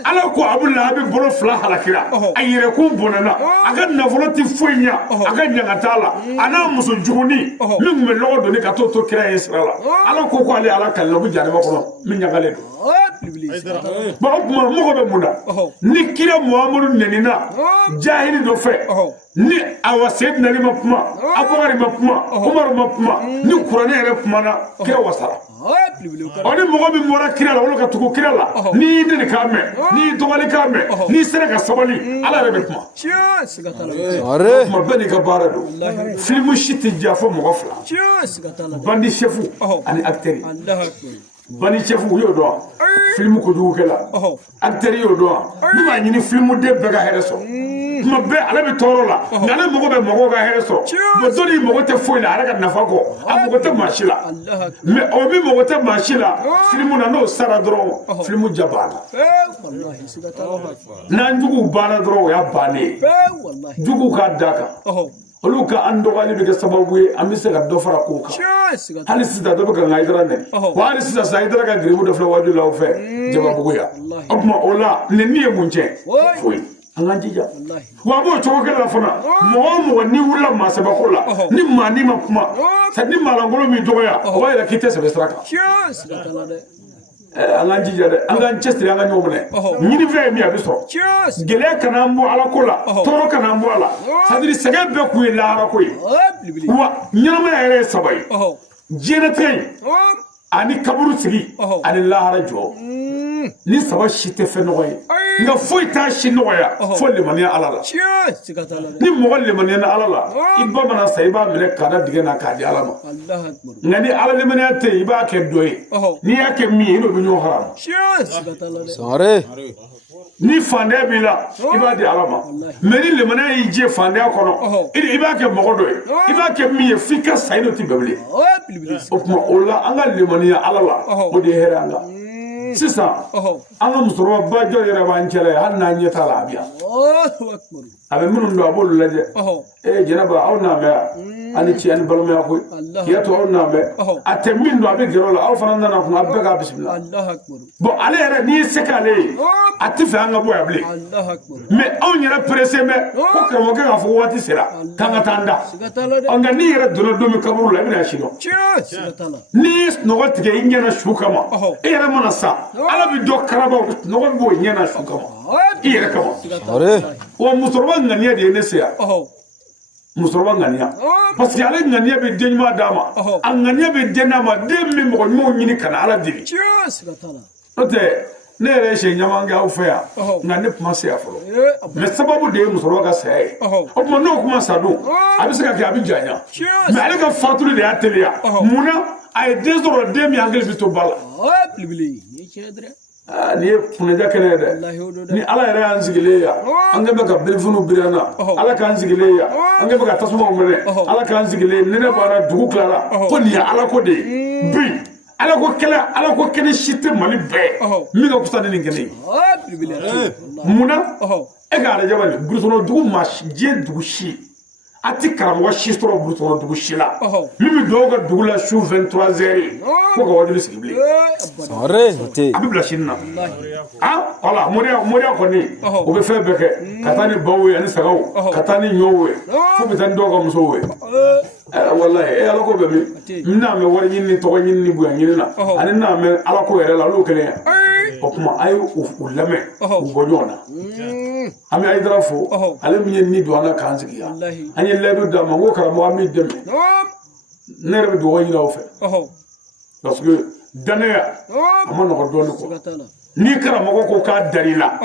Ala ko Abu Lahabi bolo 2 halakira a yɛrɛkun bɔnɛna a ka nafolo ti foyi ɲa a ka ɲanga t'a la a n'a muso juguni min tun bɛ lɔgɔ doni ka to kira ye sira la Ala ko ale Ala kalila o bɛ janaba kɔnɔ min ɲagalen don bon o tuma mɔgɔ bɛ mun na ni kira Muhamadu nɛnina jahili dɔ fɛ ni awa Seyidina Ali ma kuma Abubakar ma kuma Umaru ma kuma ni kuranɛ yɛrɛ kumana kira wasara o ni mɔgɔ min bɔra kira la olu ka tugu kira la n'i y'i deli k'a mɛn n'i y'i dɔgɔli k'a mɛn n'i sera ka sabali Ala yɛrɛ bɛ kuma o tuma bɛɛ n'i ka baara don filimu si tɛ diya fo mɔgɔ 2 bandi chef ani acteur bani chef y'o dɔn filimu kojugukɛla acteur y'o dɔn ne b'a ɲini filimu den bɛɛ ka hɛrɛ sɔrɔ tuma bɛɛ ale bɛ tɔɔrɔ la nka ale mago bɛ mɔgɔw ka hɛrɛ sɔrɔ bon dɔ ni mago tɛ foyi la ale ka nafa kɔ a mago tɛ maa si la mais o min mago tɛ maa si la filimu na n'o sara dɔrɔn filimu ja banna n'an juguw banna dɔrɔn o y'a bannen ye juguw k'a da kan olu ka an dɔgɔyali bɛ kɛ sababu ye an bɛ se ka dɔ fara kow kan hali sisan dɔ bɛ ka nka Aidara nɛni wa hali sisan Aidara ka giribu dɔ filɛ wajulu la o fɛ Jababugu yan o tuma o la nɛni ye mun tiɲɛ foyi an k'an jija wa a b'o cogo kelen la fana mɔgɔ o mɔgɔ n'i wulila maa sɛbɛko la ni maa n'i ma kuma ni maalankolon m'i dɔgɔya o b'a yira k'i tɛ sɛbɛ sira kan an k'an jija dɛ an k'an cɛsiri an ka ɲɔgɔn minɛ ɲinifɛn ye min a bɛ sɔrɔ gɛlɛya kana an bɔ Ala ko la tɔɔrɔ kana an bɔ a la c'est-à-dire sɛgɛn bɛɛ kun ye lahara ko ye wa ɲɛnamaya yɛrɛ ye 3 ye diɲɛlatigɛ in ani kaburu sigi ani lahara jɔ ni 3 si tɛ fɛn nɔgɔ ye nka foyi t'a si nɔgɔya fo limaniya Ala la ni mɔgɔ limaniya na Ala la i ba mana sa i b'a minɛ k'a da dingɛ na k'a di Ala ma nka ni Ala limaniya tɛ yen i b'a kɛ dɔ ye n'i y'a kɛ min ye i n'o bɛ ɲɔgɔn haram ni fandanya b'i la i b'a di Ala ma mais ni limaniya y'i jɛ fandanya kɔnɔ i b'a kɛ mɔgɔ dɔ ye i b'a kɛ min ye f'i ka sa i n'o tɛ bɛn bilen o tuma o la an ka limaniya Ala la o de ye hɛrɛ an kan sisan an ka musokɔrɔba bajɔ yɛrɛ b'an cɛla ye hali n'an ɲɛ t'a la a bɛ yan a bɛ minnu don a b'olu lajɛ jɛnɛba aw n'a mɛn yan ani ci ani balimaya koyi kiyɛ to aw n'a mɛn a tɛ min don a bɛ gɛrɛ o la aw fana nana kuma a bɛɛ k'a bisimila bon ale yɛrɛ n'i ye se k'ale ye a tɛ fɛ an ka bɔ yan bilen mais anw yɛrɛ pressé bɛ ko karamɔgɔkɛ k'a fɔ waati sera k'an ka taa an da nka n'i yɛrɛ donna don min kaburu la i bɛna si dɔn n'i ye nɔgɔ tigɛ i ɲɛna su kama e yɛrɛ mana sa Ala bɛ dɔ karaba nɔgɔ b'o ɲɛna su kama i yɛrɛ kama wa musokɔrɔba ŋaniya de ye ne se yan musokɔrɔba ŋaniya parce que ale ŋaniya bɛ den ɲuman d'a ma a ŋaniya bɛ den d'a ma den bɛ mɔgɔ ɲumanw ɲini ka na Ala deli n'o tɛ ne yɛrɛ ye siɲɛ caman kɛ aw fɛ yan nka ne kuma se yan fɔlɔ mais sababu de ye musokɔrɔba ka saya ye o tuma n'o kuma sa don a bɛ se ka kɛ a bɛ janya mais ale ka fatuli de y'a teliya munna ay desoro de mi angel bito bala bilibili ni chedre ni punaja kene de ni ala yɛrɛ y'an sigilen ya an bɛ ka belefunu birana ala k'an sigilen ya an bɛ ka tasuma mɛnɛ ala k'an sigilen ni ne b'ara dugu tilala ko nin ye ala ko de ye bi ala ko kɛnɛ si tɛ mali bɛɛ min ka kusa ni nin kɛnɛ ye munna e ka arajaba ni burusɔnɔ dugu maa diɲɛ dugu si a ti karamɔgɔ si sɔrɔ burusɔnɔ dugu si la min bɛ dɔw ka dugu la su 23 heures ko ka wajuli sigi bilen a bɛ bila sini na wala moriya kɔni o bɛ fɛn bɛɛ kɛ ka taa ni baw ye ani sagaw ka taa ni ɲɔw ye fo bɛ taa ni dɔw ka musow ye wallahi ala ko bɛ min n'a mɛn wari ɲini ni tɔgɔ ɲini ni bonya ɲini na ani n'a mɛn ala ko yɛrɛ la olu kelen ya o kuma a ye u lamɛn u bɔ ɲɔgɔn na an bɛ Ayidara fo ale min ye ni don an na k'an sigi yan an ye layidu d'a ma n ko karamɔgɔ an b'i dɛmɛ ne yɛrɛ bɛ dugawu ɲini aw fɛ parce que danaya a ma nɔgɔ dɔɔnin kɔ ni karamɔgɔ ko k'a dar'i la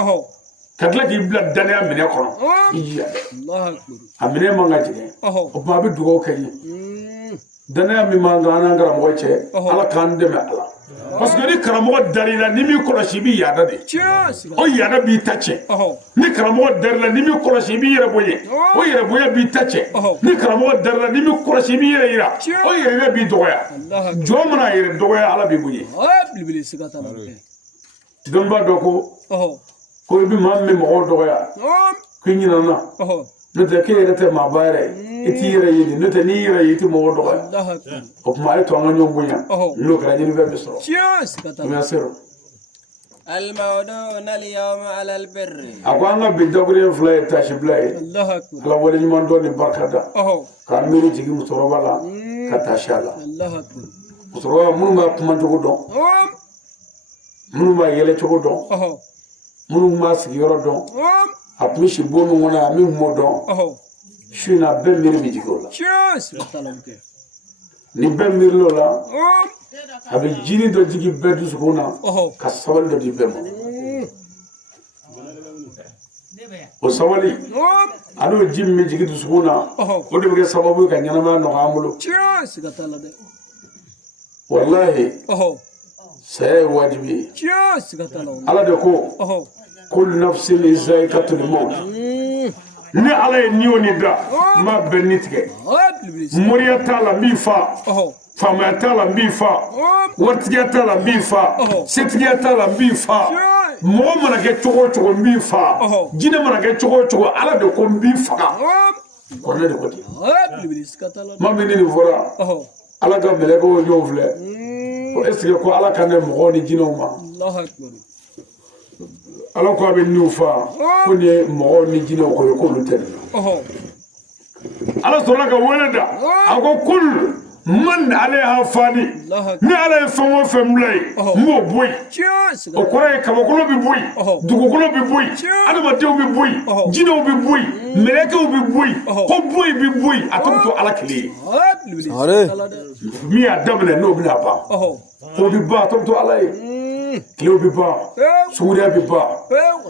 ka tila k'i bila danaya minɛ kɔnɔ i jija a minɛ man ka jigin o kuma a bɛ dugawu kɛ ye danaya min man kan an n'an karamɔgɔ cɛ ala k'an dɛmɛ a la parce que ni karamɔgɔ dar'i la ni min kɔlɔsi i b'i yaada de o yaada b'i ta cɛ ni karamɔgɔ dar'i la ni min kɔlɔsi i b'i yɛrɛ bonya o yɛrɛ bonya b'i ta cɛ ni karamɔgɔ dar'i la ni min kɔlɔsi i b'i yɛrɛ yira o yɛrɛ b'i dɔgɔya jɔn mana yɛrɛ dɔgɔya ala b'i bonya dɔnniba dɔ ko i bɛ maa min mɔgɔw dɔgɔya ko i ɲinɛna n'o tɛ k'e yɛrɛ tɛ maaba yɛrɛ i t'i yɛrɛ ye n'o tɛ n'i yɛrɛ ye i tɛ mɔgɔw dɔgɔya o kuma a ye to an ka ɲɔgɔn bonya n'o kɛra ɲinifɛn bɛ sɔrɔ n y'a sero الموضوع اليوم على البر a ko an ka bi dakuruɲɛ fila ye tasibila ye ala waleɲuman dɔn ni barika da k'an miiri jigin musokɔrɔba la ka taasi a la musokɔrɔba minnu b'a kuma cogo dɔn minnu b'a yɛlɛ cogo dɔn minnu b'a sigiyɔrɔ dɔn a tun bɛ si bon min kɔnɔ a min m'o dɔn su in na bɛɛ miiri bɛ jigin o la ni bɛɛ miiri l'o la a bɛ jini dɔ jigin bɛɛ dusukun na ka sabali dɔ di bɛɛ ma o sabali ani o ji min bɛ jigin dusukun na o de bɛ kɛ sababu ye ka ɲɛnamaya nɔgɔya an bolo walahi saya ye wajibi ye ala de ko kullu nafsin za'iqatul maut ni ala ye ni o ni da ma bɛn ni tigɛ moriya t'a la n b'i fa faamaya t'a la n b'i fa waritigiya t'a la n b'i fa setigiya t'a la n b'i fa mɔgɔ mana kɛ cogo o cogo n b'i fa jinɛ mana kɛ cogo o cogo ala de ko n b'i faga ko ne de ko ten ma min ni nin fɔra ala ka mɛlɛkɛw ɲɔgɔn filɛ ko est ce que ko ala ka ne mɔgɔw ni jinɛw ma ala ko a bɛ niw fa ko nin ye mɔgɔw ni jinɛw ko ye k'olu tɛ ala sɔrɔla ka wele da a ko kul man alayha fani ni ala ye fɛn o fɛn bila ye n b'o bɔ yen o kɔrɔ ye kabakolo bɛ bɔ yen dugukolo bɛ bɔ yen adamadenw bɛ bɔ yen jinɛw bɛ bɔ yen mɛlɛkɛw bɛ bɔ yen ko bɔ yen bɛ bɔ yen a tɔ bɛ to ala kelen ye min y'a daminɛ n'o bɛna ban o bɛ ban a tɔ bɛ to ala ye tilew bɛ ban suguriya bɛ ban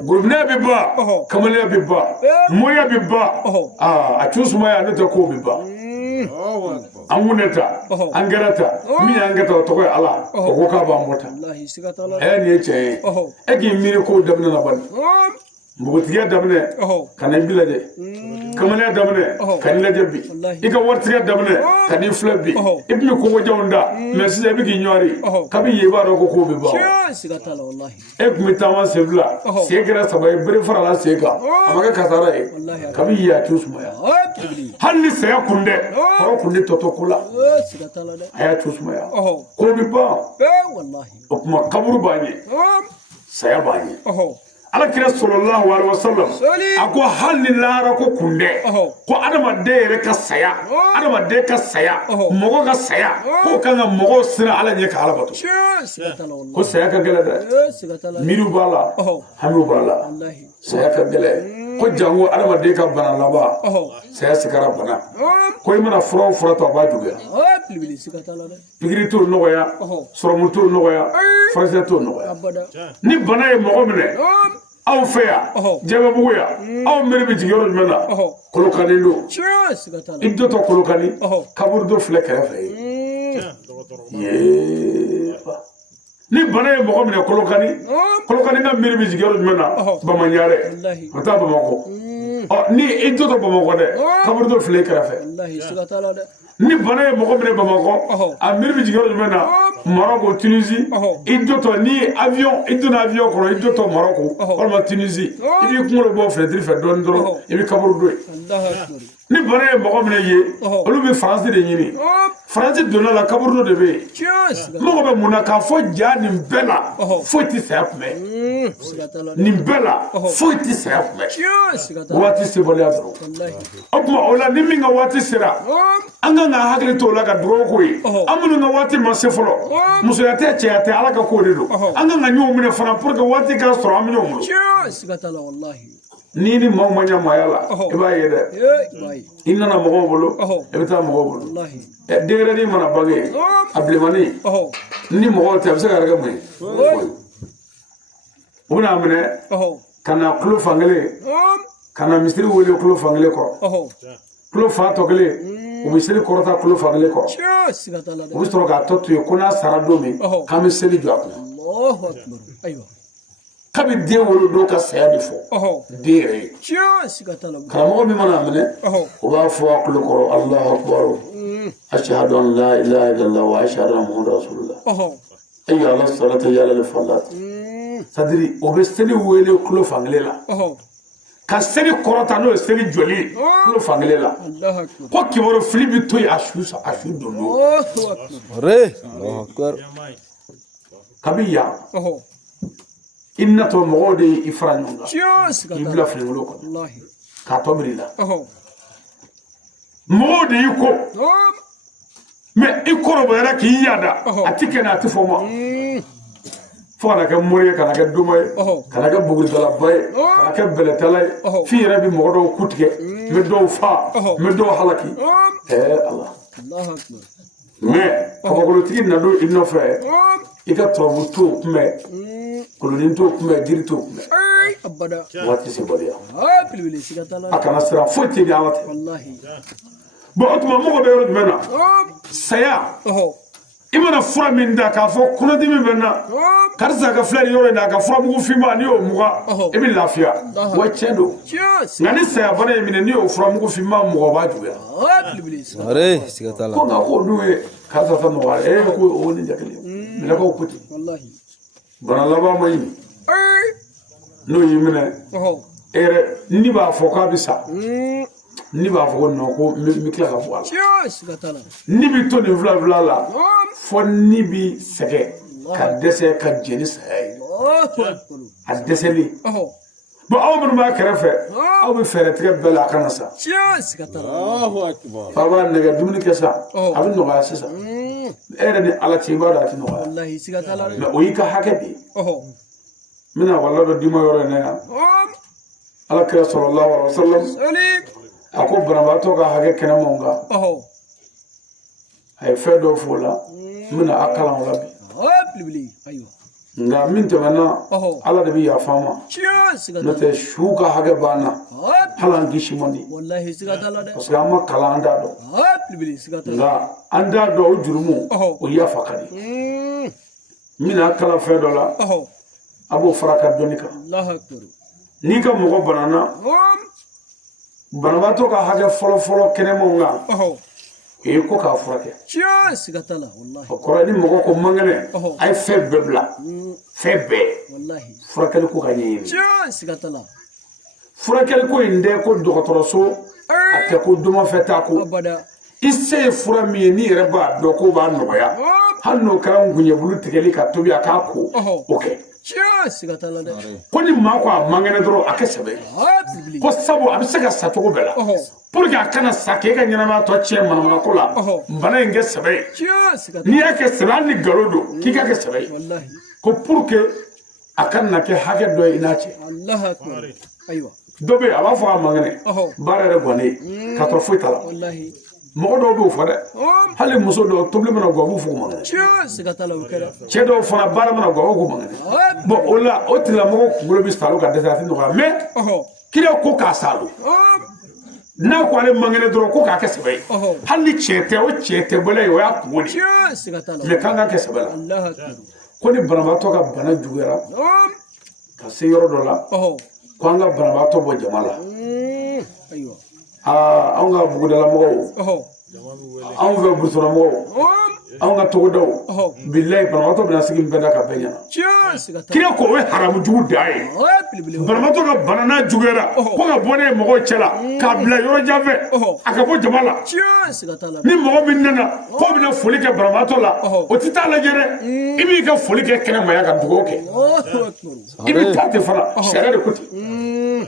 gorobinɛ bɛ ban kamaleya bɛ ban mɔya bɛ ban a tun sumaya ne tɛ kow bɛ ban an kun ta an kɛra ta min y'an kɛ ta o tɔgɔ ye ala o ko k'a b'an bɔ ta nin ye tiɲɛ ye e k'i miiri kow daminɛ na bani npogotigiya daminɛ ka na i bi lajɛ kamaleya daminɛ ka n'i lajɛ bi i ka waritigiya daminɛ ka n'i filɛ bi i tun bɛ kogojanw da mɛ sisan i bɛ k'i ɲɔɔri kabi yen i b'a dɔn ko kow bɛ ban e tun bɛ taama sen fila sen kɛra saba ye bere farala sen kan a ma kɛ kasara ye kabi yen a t'u sumaya hali ni saya kun dɛ kɔrɔ kun tɛ tɔtɔ ko la a y'a t'u sumaya kow bɛ ban o tuma kaburu b'an ye saya b'an ye alakira sallallahu alaihi wasallam a ko hali ni lahara ko kun dɛ ko adamaden yɛrɛ ka saya adamaden ka saya mɔgɔ ka saya ko kan ka mɔgɔw siran ala ɲɛ ka ala bato ko saya ka gɛlɛn dɛ miiriw b'a la hamiw b'a la saya ka gɛlɛn ko jango adamaden ka bana laban saya sigara bana ko i mana fura o fura ta a b'a juguya pikiri t'o nɔgɔya sɔrɔmu t'o nɔgɔya furakisɛ t'o nɔgɔya ni bana ye mɔgɔ minɛ aw fɛ yan jɛbɛbugu yan aw miiri bɛ jigin yɔrɔ jumɛn na kolokani don i dɔ tɔ kolokani kaburu dɔ filɛ kɛrɛfɛ ye ni bana ye mɔgɔ minɛ kolokani ka miiri bɛ jigin yɔrɔ jumɛn na Bamanyare ka taa Bamakɔ ni i to Bamakɔ dɛ kaburu dɔ filɛ i kɛrɛfɛ ni bana ye mɔgɔ minɛ Bamakɔ a miiri bɛ jigin yɔrɔ jumɛn na Maroko Tunisie i dɔtɔ ni avion i donna avion kɔnɔ i dɔtɔ Maroko walima Tunisie i b'i kunkolo bɔ fenêtre fɛ dɔɔni dɔrɔn i bɛ kaburu dɔ ye ni bana ye mɔgɔ minɛ ye olu bɛ Faransi de ɲini Faransi donna la kaburu dɔ de bɛ yen mɔgɔ bɛ mun na k'a fɔ ja nin bɛɛ la foyi tɛ saya kunbɛn nin bɛɛ la foyi tɛ saya kunbɛn waati sebaliya dɔrɔn o tuma o la ni min ka waati sera an kan ka hakili to o la ka dugawu k'o ye an minnu ka waati ma se fɔlɔ musoya tɛ cɛya tɛ Ala ka ko de don an kan ka ɲɔgɔn minɛ fana pour que waati ka sɔrɔ an bɛ ɲɔgɔn bolo ni ni maaw ma ɲɛ maaya la i b'a ye dɛ i nana mɔgɔw bolo i bɛ taa mɔgɔw bolo denkɛrɛnin mana bange a bilenmanin ni mɔgɔw tɛ a bɛ se ka yɛrɛ kɛ mun ye u bɛna minɛ ka na tulo fankelen ka na misiri wele tulo fankelen kɔrɔ tulo fa tɔ kelen u bɛ seli kɔrɔta tulo fankelen kɔrɔ u bɛ sɔrɔ k'a tɔ to yen ko n'a sara don min k'an bɛ seli jɔ a kunna kabi den wolo don ka saya de fɔ den yɛrɛ ye karamɔgɔ min mana minɛ o b'a fɔ a tulo kɔrɔ Allahu akbar ashhadu an la ilaha illallah wa ashhadu anna muhammadan rasulullah hayya ala salati hayya ala falah c'est-à-dire o bɛ seli wele tulo fankelen la ka seli kɔrɔta n'o ye seli jɔli ye tulo fankelen la ko kibaru fili bɛ to yen a su don kabi yan i natɔ mɔgɔw de i fara ɲɔgɔn kan k'i bila filenkolon kɔnɔ k'a tɔ biri la mɔgɔw de y'i ko mais i kɔrɔbayara k'i yada a tɛ kɛ ni a tɛ fɔ ma fo kana kɛ mori ye kana kɛ doma ye kana kɛ buguridalaba ye kana kɛ bɛlɛtala ye f'i yɛrɛ bɛ mɔgɔ dɔw ku tigɛ n bɛ dɔw faa n bɛ dɔw halaki Ala mais kabakolotigi na don i nɔfɛ i ka tubabu to kunbɛn koloni to kunbɛn jiri to kunbɛn waati sebaliya a kana siran foyi tɛ di Ala tɛ bon o tuma mɔgɔ bɛ yɔrɔ jumɛn na saya i mana fura min da k'a fɔ kɔnɔdimi bɛ n na karisa ka filɛ nin yɔrɔ in na a ka furamugu finma n'i y'o mugan i bɛ lafiya wa tiɲɛ don nka ni saya bana in minɛ n'i y'o furamugu finma mɔgɔ b'a juguya ko nka k'o dun ye karisa ta nɔgɔya ko o ni jakelen minɛkaw ko ten bana laban ma ɲi n'o y'i minɛ e yɛrɛ ni b'a fɔ k'a bɛ sa ni b'a fɔ ko non ko n bɛ tila ka bɔ a la ni bɛ to nin fila la fo ni bɛ sɛgɛn ka dɛsɛ ka jɛn ni saya ye a dɛsɛli bon aw minnu b'a kɛrɛfɛ aw bɛ fɛɛrɛ tigɛ bɛɛ la a kana sa fa b'a nɛgɛ dumuni kɛ sa a bɛ nɔgɔya sisan e yɛrɛ ni Ala cɛ i b'a dɔn a tɛ nɔgɔya mais o y'i ka hakɛ de ye n bɛna wala dɔ d'i ma yɔrɔ in na yan Ala kira sallallahu alaihi wasallam a ko banabaatɔ ka hakɛ kɛnɛmanw kan a ye fɛn dɔw fɔ o la n bɛna a kalan o la bi nka min tɛmɛna Ala de bɛ yafa an ma n'o tɛ su ka hakɛ b'an na hali an kisi man di parce que an ma kalan an t'a dɔn nka an t'a dɔn o jurumu o yafa ka di n bɛna a kalan fɛn dɔ la a b'o fara a ka dɔnni kan n'i ka mɔgɔ banana banabaatɔ ka hakɛ fɔlɔ-fɔlɔ kɛnɛmanw kan o ye ko k'a furakɛ o kɔrɔ ni mɔgɔ ko mankɛnɛ a ye fɛn bɛɛ bila fɛn bɛɛ furakɛli ko ka ɲɛɲini furakɛli ko in tɛ ko dɔgɔtɔrɔso a tɛ ko domafɛ taa ko i se ye fura min ye n'i yɛrɛ b'a dɔn ko b'a nɔgɔya hali n'o kɛra ngunɲɛbulu tigɛli ka tobi a k'a ko o kɛ ko ni maa ko a mankɛnɛ dɔrɔn a kɛ sɛbɛ ko sabu a bɛ se ka sa cogo bɛɛ la pour que a kana sa k'e ka ɲɛnamaya tɔ tiɲɛ manamana ko la bana in kɛ sɛbɛ ye n'i y'a kɛ sɛbɛ hali ni nkalon don k'i ka kɛ sɛbɛ ye ko pour que a kana na kɛ hakɛ dɔ ye i n'a cɛ dɔ bɛ yen a b'a fɔ a mankɛnɛ baara yɛrɛ gannen ka sɔrɔ foyi t'a la mɔgɔ dɔw b'o fɔ dɛ hali muso dɔw tobili mana gɔ a b'u fɔ ko mankɛnɛ cɛ dɔw fana baara mana gɔ a b'u ko mankɛnɛ bon o la o tigilamɔgɔ kunkolo bɛ salo ka dɛsɛ a tɛ nɔgɔya mais kira ko k'a salo n'a ko ale mangene dɔrɔn ko k'a kɛ sɛbɛ ye hali ni tiɲɛ tɛ o tiɲɛ tɛ bɔla ye o y'a kungo de mais k'an ka kɛ sɛbɛ la ko ni banabaatɔ ka bana juguyara ka se yɔrɔ dɔ la ko an ka banabaatɔ bɔ jama la anw ka bugudalamɔgɔw anw fɛ burusinamɔgɔw anw ka togodaw bilayi banabaatɔ bɛna sigi min bɛɛ da ka bɛɛ ɲɛna kira ko o ye haramu jugu da ye banabaatɔ ka bana n'a juguyara ko ka bɔ ne ye mɔgɔw cɛ la k'a bila yɔrɔ jan fɛ a ka bɔ jama la ni mɔgɔ min nana ko bɛna foli kɛ banabaatɔ la o tɛ taa lajɛ dɛ i b'i ka foli kɛ kɛnɛmaya ka dugawu kɛ i bɛ taa ten fana sariya de ko ten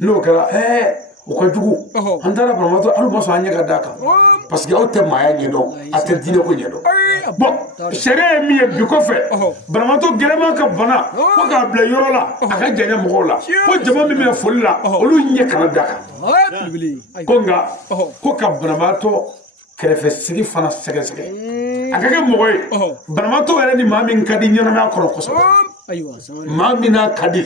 n'o kɛra o ka jugu an taara banabaatɔ hali ma sɔn an ɲɛ ka d'a kan parce que aw tɛ maaya ɲɛdɔn a tɛ diinɛ ko ɲɛdɔn bon sariya ye min ye bi kɔfɛ banabaatɔ gɛlɛman ka bana ko k'a bila yɔrɔ la a ka janya mɔgɔw la ko jama min bɛ foli la olu ɲɛ kana d'a kan ko nka ko ka banabaatɔ kɛrɛfɛ sigi fana sɛgɛsɛgɛ a ka kɛ mɔgɔ ye banabaatɔ yɛrɛ ni maa min ka di ɲɛnamaya kɔnɔ kosɛbɛ maa min n'a ka di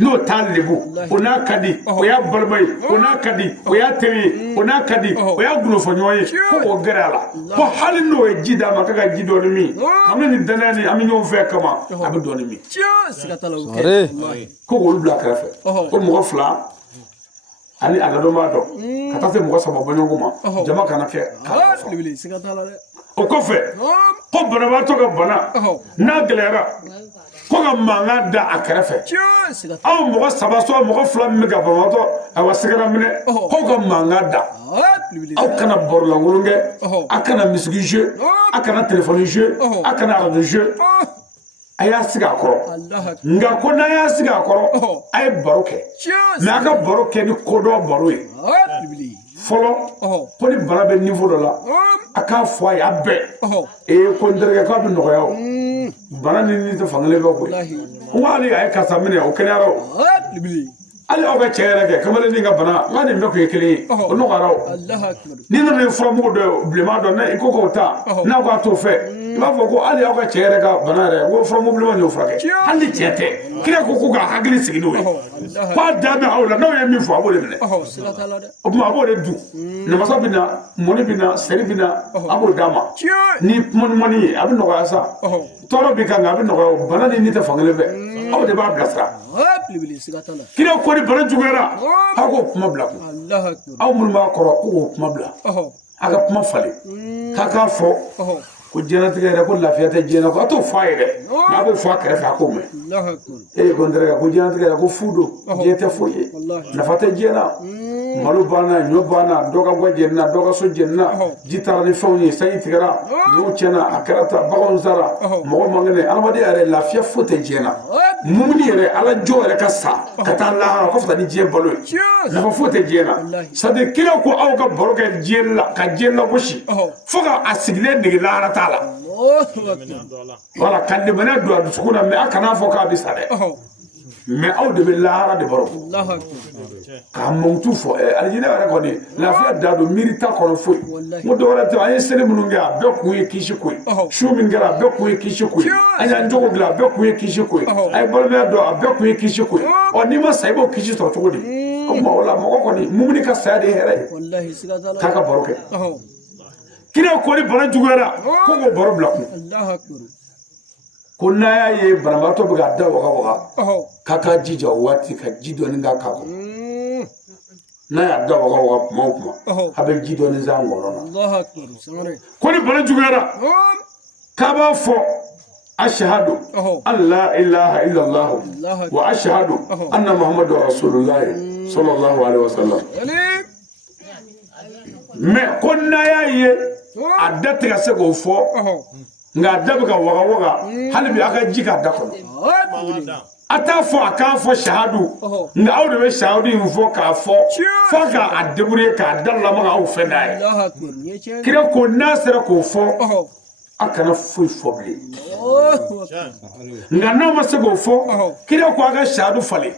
n'o t'a lebu o n'a ka di o y'a balima ye o n'a ka di o y'a teri ye o n'a ka di o y'a gulofɔɲɔgɔn ye ko o gɛrɛ a la ko hali n'o ye ji d'a ma k'a ka ji dɔɔni min an bɛ nin danaya ni an bɛ ɲɔgɔn fɛ kama a bɛ dɔɔni min ko k'olu bila kɛrɛfɛ ko mɔgɔ fila ani a ladɔn b'a dɔn ka taa se mɔgɔ saba bɔɲɔgɔn ma jama kana kɛ o kɔfɛ ko banabaatɔ ka bana n'a gɛlɛyara ko ka mankan da a kɛrɛfɛ aw mɔgɔ saba sɔrɔ mɔgɔ fila min bɛ ka banabaatɔ awa sɛgɛra minɛ ko ka mankan da aw kana bɔrɔlankolon kɛ a kana misigi jouer a kana telefɔni jouer a kana radio jouer a y'a sigi a kɔrɔ nka ko n'a y'a sigi a kɔrɔ a ye baro kɛ mais a ka baro kɛ ni kodɔn baro ye fɔlɔ ko ni bana bɛ niveau dɔ la a k'a fɔ a ye a bɛɛ ko n terikɛ k'a bɛ nɔgɔya o bana ni tɛ fankelen bɛ koyi n ko hali a ye karisa minɛ o kɛnɛyara o hali aw ka cɛ yɛrɛ kɛ kamalenin ka bana n ka nin bɛɛ kun ye kelen ye o nɔgɔyara o n'i nana ni furamugu dɔ ye bilenman dɔ i ko k'o ta n'a ko a t'o fɛ i b'a fɔ ko hali aw ka cɛ yɛrɛ ka bana yɛrɛ ko furamugu bilenman y'o furakɛ hali ni cɛ tɛ kira ko k'a hakili sigi n'o ye k'a da bɛ aw la n'aw ye min fɔ a b'o de minɛ o tuma a b'o de dun namasa bɛ na mɔni bɛ na sɛri bɛ na a b'o d'a ma ni kuma ɲuman ye a bɛ nɔgɔya sa tɔɔrɔ bɛ kan nka a bɛ nɔgɔya o bana ni tɛ fankelen fɛ aw de b'a bilasira kira ko ni bana juguyara aw k'o kuma bila kun aw minnu b'a kɔrɔ k'o kuma bila a ka kuma falen k'a k'a fɔ ko diɲɛlatigɛ yɛrɛ ko lafiya tɛ diɲɛ na ko a t'o fɔ a ye dɛ n'a b'o fɔ a kɛrɛfɛ a k'o mɛn ko n terikɛ ko diɲɛlatigɛ yɛrɛ ko fu don diɲɛ tɛ foyi ye nafa tɛ diɲɛ na malo banna ɲɔ banna dɔ ka bɔ jɛni na dɔ ka so jɛni na ji taara ni fɛnw ye sanji tigɛra ɲɔw tiɲɛna a kɛra ta baganw sara mɔgɔ man kɛnɛ adamadenya yɛrɛ lafiya foyi tɛ diɲɛ na mumuni yɛrɛ ala jɔ yɛrɛ ka sa ka taa lahara ko fisa ni diɲɛ balo ye nafa foyi tɛ diɲɛ na c'est à dire kira ko aw ka baro kɛ diɲɛ la ka diɲɛ lagosi fo ka a sigilen nege lahara t'a la wala ka lemaniya don a dusukun na mais a kana fɔ k'a bɛ sa dɛ mais aw de bɛ lahara de baro k'a mankutu fɔ alijinɛ yɛrɛ kɔni lafiya da don miiri ta kɔnɔ foyi n ko dɔwɛrɛ tɛ an ye seli minnu kɛ a bɛɛ kun ye kisi ko ye su min kɛra a bɛɛ kun ye kisi ko ye an y'an jogo dilan a bɛɛ kun ye kisi ko ye a ye balimaya dɔn a bɛɛ kun ye kisi ko ye ɔ n'i ma sa i b'o kisi sɔrɔ cogo di o tuma o la mɔgɔ kɔni mumuni ka saya de ye hɛrɛ ye k'a ka baro kɛ kira ko ni bana juguyara ko k'o baro bila kun ko n'a y'a ye banabaatɔ bɛ k'a da waga waga k'a k'a jija o waati ka ji dɔɔni k'a k'a kɔnɔ n'a y'a da waga waga kuma o kuma a bɛ ji dɔɔni s'a ngɔlɔ la ko ni bana juguyara k'a b'a fɔ ashhadu an la ilaha illallah wa ashhadu anna muhammadu rasulullah sallallahu alaihi wasallam mais ko n'a y'a ye a da tɛ ka se k'o fɔ nka a da bɛ ka waga waga hali bi a ka ji k'a da kɔnɔ a t'a fɔ a k'a fɔ shahadu nka aw de bɛ shahadu in fɔ k'a fɔ fo k'a débrouiller k'a da lamaga aw fɛ n'a ye kira ko n'a sera k'o fɔ akana foyi fɔ bilen nka n'aw ma se k'o fɔ kira ko a ka sadu falen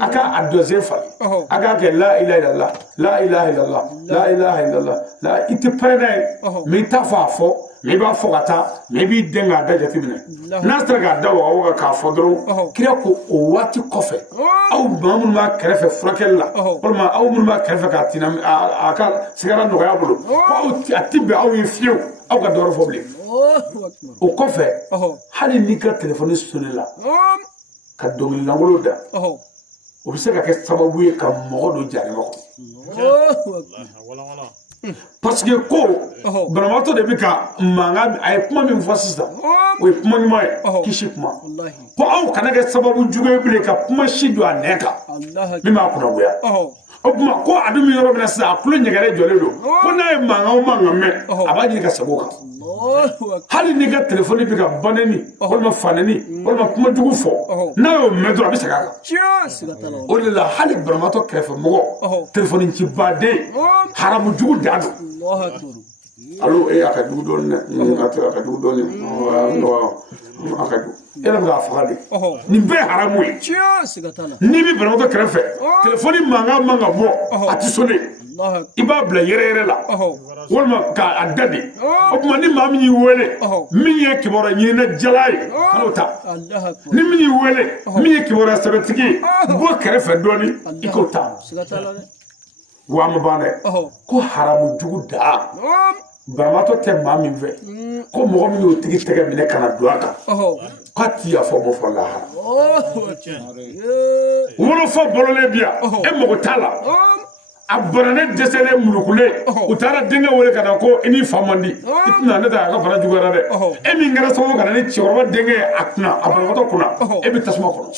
a ka a dɔzen falen a k'a kɛ la ilaha illallah la ilaha illallah la ilaha illallah la i tɛ pɛrɛn n'a ye mais i t'a fɔ a fɔ mais i b'a fɔ ka taa mais i b'i den k'a da jateminɛ n'a sera k'a da waga k'a fɔ dɔrɔn kira ko o waati kɔfɛ aw maa minnu b'a kɛrɛfɛ furakɛli la walima aw minnu b'a kɛrɛfɛ k'a tina a ka sigara nɔgɔya bolo ko a ti bɛn aw ye fiyewu aw ka dɔwɛrɛ fɔ bilen o kɔfɛ hali n'i ka telefɔni sonnila ka dɔnkili langolo da o bɛ se ka kɛ sababu ye ka mɔgɔ dɔ jariɲɔgɔn parce que ko banabaatɔ de bɛ ka mankan a ye kuma min fɔ sisan o ye kuma ɲuman ye kisi kuma ko aw kana kɛ sababu jugu ye bilen ka kuma si don a nɛn kan min b'a kunnagoya o tuma ko a dun bɛ yɔrɔ min na sisan a tulo ɲɛgɛnɛ jɔlen don ko n'a ye mankan o mankan mɛn a b'a ɲini ka segin o kan hali n'i ka telefɔni bɛ ka banɛni walima fanɛni walima kuma jugu fɔ n'a y'o mɛn dɔrɔn a bɛ segin a kan o de la hali banabaatɔ kɛrɛfɛ mɔgɔ telefɔni ci baden haramu jugu dan don alo a ka jugu dɔɔni dɛ a ka jugu dɔɔni a ka jugu e yɛrɛ bɛ k'a faga de nin bɛɛ ye haramu ye n'i bɛ banabaatɔ kɛrɛfɛ telefɔni mankan man ka bɔ a tɛ sonne i b'a bila yɛrɛ la walima k'a dadi o tuma ni maa min y'i wele min ye kibaruya ɲinina jala ye kan'o ta ni min y'i wele min ye kibaruya sɛbɛtigi ye bɔ kɛrɛfɛ dɔɔni i k'o ta wa ma ban dɛ ko haramu jugu da banabaatɔ tɛ maa min fɛ ko mɔgɔ min y'o tigi tɛgɛ minɛ ka na don a kan k'a ti yafa mɔ fɔ lahara wolofa bɔlɔlen bi yan e mago t'a la a bananen dɛsɛlen munukulen u taara denkɛ wele ka na ko i ni fa man di i tɛna ne ta a ka bana juguyara dɛ e min kɛra sababu ka na ni cɛkɔrɔba denkɛ a kunna a banabaatɔ kunna e bɛ tasuma kɔnɔ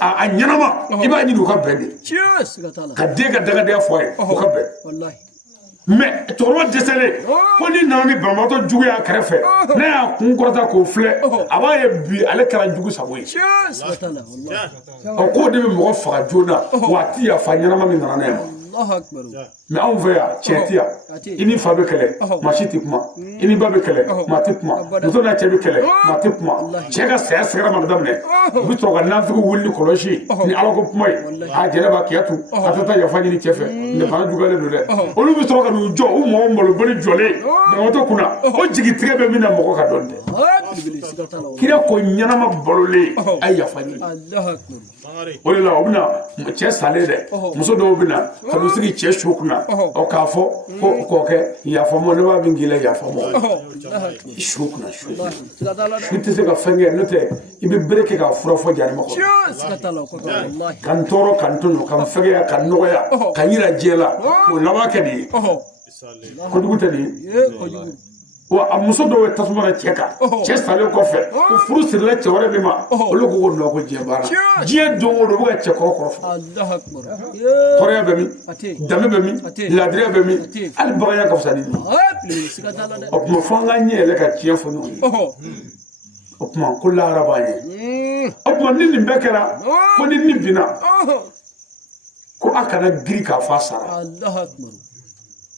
a ɲɛnama i b'a ɲini u ka bɛn de ka den ka dagadenya fɔ a ye u ka bɛn mais cɛkɔrɔba dɛsɛlen ko ni nana ni banabaatɔ jugu y'a kɛrɛfɛ ne y'a kun kɔrɔta k'o filɛ a b'a ye bi ale kɛra jugu sago ye k'o de bɛ mɔgɔ faga joona wa a ti yafa ɲɛnama min nana ne ma mais anw fɛ yan tiɲɛ ti yan i ni fa bɛ kɛlɛ maa si tɛ kuma i ni ba bɛ kɛlɛ maa tɛ kuma muso n'a cɛ bɛ kɛlɛ maa tɛ kuma cɛ ka saya sɛgɛrɛ mana daminɛ u bɛ sɔrɔ ka nafigiw wuli ni kɔlɔsi ni ala ko kuma ye a jɛnɛba kiyatu a tɛ taa yafa ɲini cɛ fɛ nin bana juguyalen don dɛ olu bɛ sɔrɔ ka n'u jɔ u mɔgɔ malobali jɔlen banabaatɔ kunna o jigitigɛ bɛ min na mɔgɔ ka dɔn tɛ kira ko ɲɛnama balolen a ye yafa ɲini o de la o bɛna cɛ salen dɛ muso dɔw bɛ na ka n'u sigi cɛ su kunna k'a fɔ ko kɔkɛ yafa ma ne b'a min k'i la yafa ma su kunna su tɛ se ka fɛn kɛ n'o tɛ i bɛ bere kɛ ka fura fɔ jarima kɔrɔ ka n tɔɔrɔ ka n tɔɲɔ ka n fɛgɛya ka n nɔgɔya ka n yira diɲɛ la o laban kɛ nin ye kojugu tɛ nin ye wa a muso dɔw ye tasuma na cɛ kan cɛ salen kɔfɛ ko furu sirila cɛ wɛrɛ min ma olu ko nɔ ko diɲɛ baara diɲɛ don o don u bɛ ka cɛ kɔrɔ kɔrɔ fɔ hɔrɔnya bɛ min danbe bɛ min laadiriya bɛ min hali baganya ka fisa ni nin o tuma fɔ an ka ɲɛ yɛlɛ ka tiɲɛ fɔ ɲɔgɔn ye o tuma ko lahara b'a ɲɛ o tuma ni nin bɛɛ kɛra ko ni nin binna ko a kana giri k'a fɔ a sara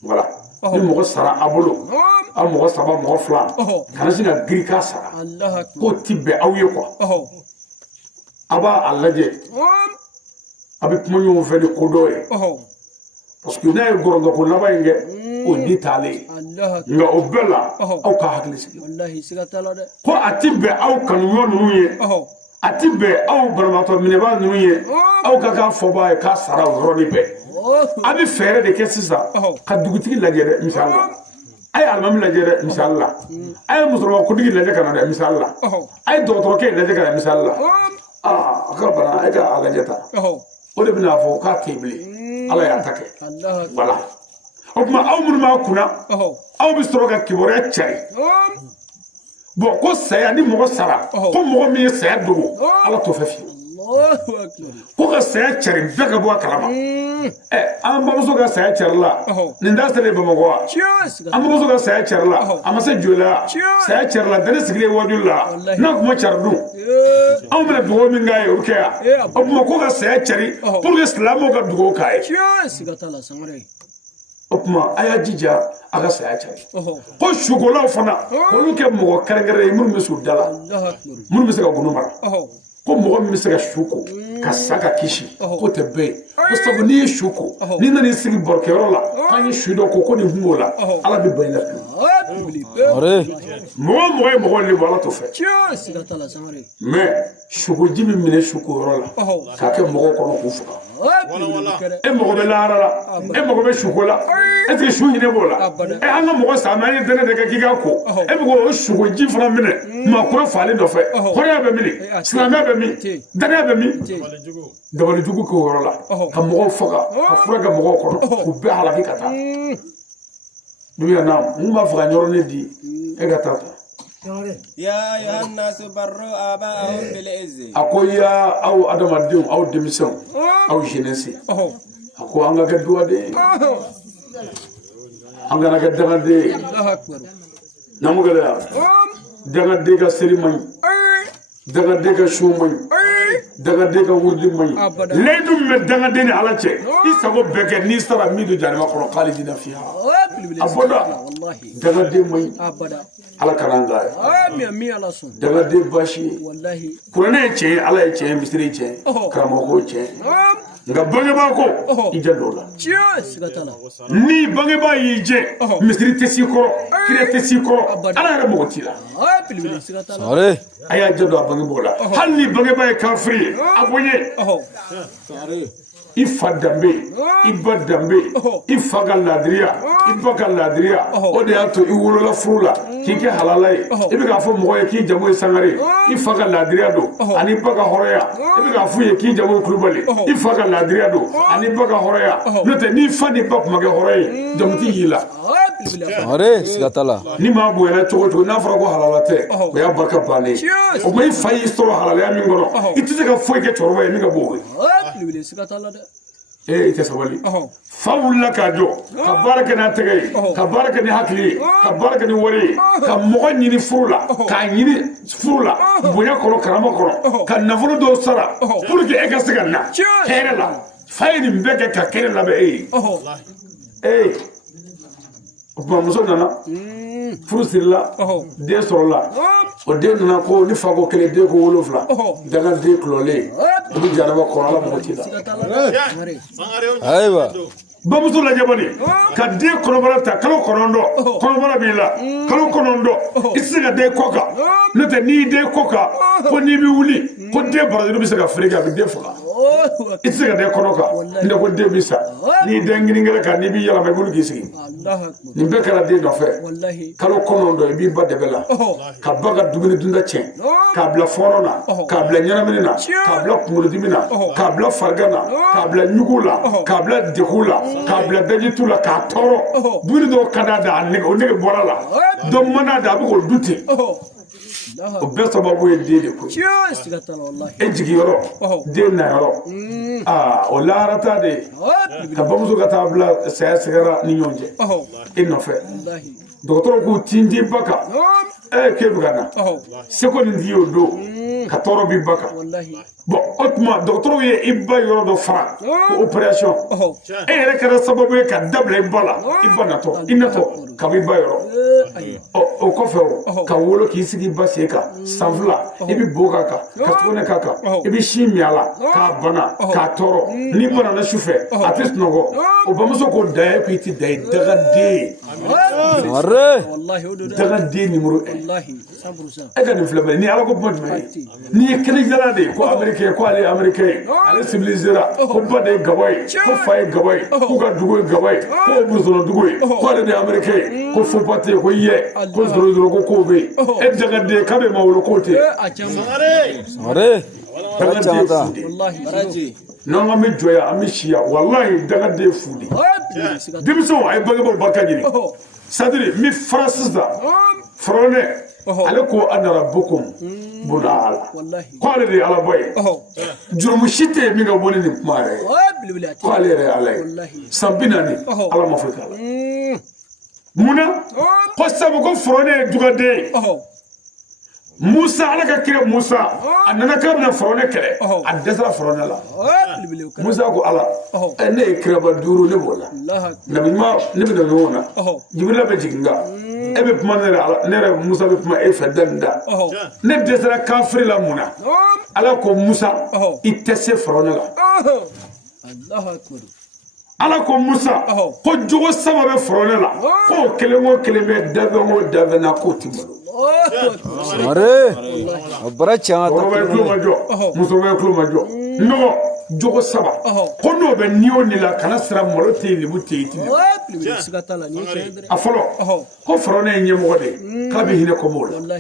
voilà ni mɔgɔ sara a bolo a mɔgɔ saba mɔgɔ fila kana sin ka giri k'a sara k'o ti bɛn aw ye quoi a b'a lajɛ a bɛ kuma ɲɔgɔn fɛ ni ko dɔ ye parce que n'a ye gɔrɔndɔ ko laban in kɛ o di t'ale ye nka o bɛɛ la aw ka hakili sigi ko a ti bɛn aw kanuɲɔgɔn ninnu ye a ti bɛn aw banabaatɔ minɛbaa ninnu ye aw ka k'a fɔbaa ye k'a sara o yɔrɔnin bɛɛ a bɛ fɛɛrɛ de kɛ sisan ka dugutigi lajɛ dɛ misali la a ye alimami lajɛ dɛ misali la a ye musokɔrɔba kuntigi lajɛ ka na dɛ misali la a ye dɔgɔtɔrɔkɛ lajɛ ka na misali la a ka bana e ka a lajɛ ta o de bɛna fɔ k'a tɛ bilen ala y'a ta kɛ voilà o tuma aw minnu b'a kunna aw bɛ sɔrɔ ka kibaruya cari bon ko saya ni mɔgɔ sara ko mɔgɔ min ye saya dogo ala t'o fɛ fiyewu ko ka saya cari bɛɛ ka bɔ a kalama an bamuso ka saya carila nin da selen Bamakɔ wa an bamuso ka saya carila a ma se Joliya saya carila dani sigilen wajulu la n'a kuma cari dun anw bɛna dugawu min k'a ye o bɛ kɛ yan o tuma ko ka saya cari pour que silamɛw ka dugawu k'a ye o kuma a y'a jija a ka saya cari ko sukolaw fana olu kɛ mɔgɔ kɛrɛnkɛrɛn ye minnu bɛ su da la minnu bɛ se ka gunu mara ko mɔgɔ min bɛ se ka su ko ka sa ka kisi ko tɛ bɛɛ ye ko sabu n'i ye su ko n'i nana i sigi barokɛyɔrɔ la k'an ye su dɔ ko nin kun b'o la ala bɛ bɛn i la mɔgɔ ye mɔgɔ lebu ala t'o fɛ mais sukoji bɛ minɛ sukoyɔrɔ la k'a kɛ mɔgɔw kɔnɔ k'u faga e mago bɛ lahara la e mago bɛ suko la est-ce que su hinɛ b'o la an ka mɔgɔ sa an ye dɛnɛ de kɛ k'i ka ko e bɛ k'o sukoji fana minɛ maakɔrɔ falen nɔfɛ hɔrɔnya bɛ min silamɛya bɛ min danaya bɛ min dabalijugu k'o yɔrɔ la ka mɔgɔw faga ka fura kɛ mɔgɔw kɔnɔ k'u bɛɛ halaki ka taa duguya na mun b'a fɛ ka yɔrɔnin di e ka taa يا أيها الناس بروا آباءهم بالعز أقول يا أو أدم الدين أو دمسون أو جنسي أقول أنك كدوا دي أنك كدوا دي نعم كذا دعنا دي كسرماني دعنا دي كشوماني دعنا دي كوردي ماني ليدو من دعنا دي على شيء إسحاق بكر نيسرا ميدو جانب أقول خالدين فيها أبدا دعنا دي ماني ala karanga mi ala sun daga de bashi wallahi kurane ce ala ya ce misri ce karamo ce nga bange ba ko ije dola ni bange ba yije misri te sikoro kire te sikoro ala ra mo tila sare aya jado bange bola hal ni bange ba kafiri abonye ifa dambe iba dambe ifa galadriya iba galadriya o de ato iwolola furula kike halalai ibe ka fo mogo ye ki jamu sangare ifa galadriya do ani baga horoya ibe ka fo ye ki jamu klubali ifa galadriya do ani baga horoya note ni fani ba kuma ge horoye jamuti yila are sigatala ni ma bo ela chogo na fara ko halalate ko ya barka bane o mai fayi soro halala mi ngoro itise ka fo ke chorwa mi ga bo ite sabali fawulla ka jo ka baraka na tagay ka baraka ni hakli ka baraka ni wari ka mogo nyini furula ka nyini furula bonya kono karama kono ka nafulu do sara pour que e ka siganna kere la fayni mbeke ka kere la be ba muso nana furu sirila den sɔrɔla o den nana ko ni fa ko kelen den ko 7 daga den kulɔlen o bɛ jaraba kɔrɔ ala mɔgɔ ci la ayiwa bamuso lajɛ bani ka den kɔnɔbara ta kalo 9 kɔnɔbara b'i la kalo 9 i tɛ se ka den kɔ kan n'o tɛ n'i den kɔ kan ko n'i bɛ wuli ko den barajuru bɛ se ka feere kɛ a bɛ den faga i tɛ se ka den kɔnɔ kan ne ko den bɛ sa n'i den girinkɛrɛ kan n'i bɛ yɛlɛma i bolo k'i sigi nin bɛɛ kɛra den nɔfɛ kalo 9 i b'i ba dɛbɛ la ka ba ka dumuni dunda tiɲɛ k'a bila fɔɔnɔ na k'a bila ɲɛnamini na k'a bila kunkolodimi na k'a bila farigan na k'a bila ɲugu la k'a bila degun la k'a bila dajitu la k'a tɔɔrɔ dumuni dɔw ka d'a da o nege bɔra la dɔ mana da a bɛ k'o dun ten o bɛɛ sababu ye den de ko e jigiyɔrɔ den nayɔrɔ o laharata de ka bamuso ka taa bila saya sɛgɛra ni ɲɔgɔn cɛ e nɔfɛ dɔgɔtɔrɔ k'u tinti ba kan k'e bɛ ka na seko nin t'i y'o don ka tɔɔrɔ bi ba kan bon o tuma dɔgɔtɔrɔw ye i ba yɔrɔ dɔ fara ko opération e yɛrɛ kɛra sababu ye ka dabila i ba la i ba natɔ i natɔ ka bɔ i ba yɔrɔ o kɔfɛ ka wolo k'i sigi i ba sen kan san 2 i bɛ bo k'a kan ka sugunɛ k'a kan i bɛ sin min a la k'a bana k'a tɔɔrɔ n'i banana su fɛ a tɛ sunɔgɔ o bamuso ko da ye ko i tɛ da ye dagaden dagaden numéro 1 e ka nin filɛ bɛ ni ala ko kuma jumɛn ye n'i ye kɛnɛjala de ye ko américain ko ale américain ale civilisera ko ba de ye gaba ye ko fa ye gaba ye k'u ka dugu ye gaba ye ko burusɔnɔ dugu ye ko ale de ye américain ye ko fopa tɛ ye ko yɛ ko zorozoro ko kow bɛ yen e dagaden k'a bɛ maa wolo k'o tɛ dagaden n'an ka bɛ jɔya an bɛ siya walahi dagaden fu de denmisɛnw a ye bangebaaw barika ɲini sadiri n bɛ fara sisan fɔrɔnɛ ale ko ana rabbukum buna ala ko ale de ye ala bɔ ye jurumu si tɛ yen min ka bɔ ni nin kuma yɛrɛ ye ko ale yɛrɛ ye ala ye san 40 ala ma foyi k'a la munna ko sabu ko fɔrɔnɛ ye dugaden ye Musa ala ka kira Musa a nana ka bɛna Firawuna kɛlɛ a dɛsɛra Firawuna la Musa ko ala ne ye kiraba 5 ne b'o la nabi ɲuman ne bɛ na ɲɔgɔn na Jibrila bɛ jigin kan e bɛ kuma ne yɛrɛ Musa bɛ kuma e fɛ da nin da ne dɛsɛra kafiri la mun na ala ko Musa i tɛ se Firawuna la ala ko Musa ko jogo 3 bɛ Firawuna la ko kelen o kelen bɛ dabɛn o dabɛn na k'o ti malo bara canga muso bɛ kulo majɔ nɔgɔ jogo 3 ko n'o bɛ niyo ni la kana sira malo te libu te iti a fɔlɔ ko Firawuna ye ɲɛmɔgɔ de k'a bɛ hinɛ kɔmɔw la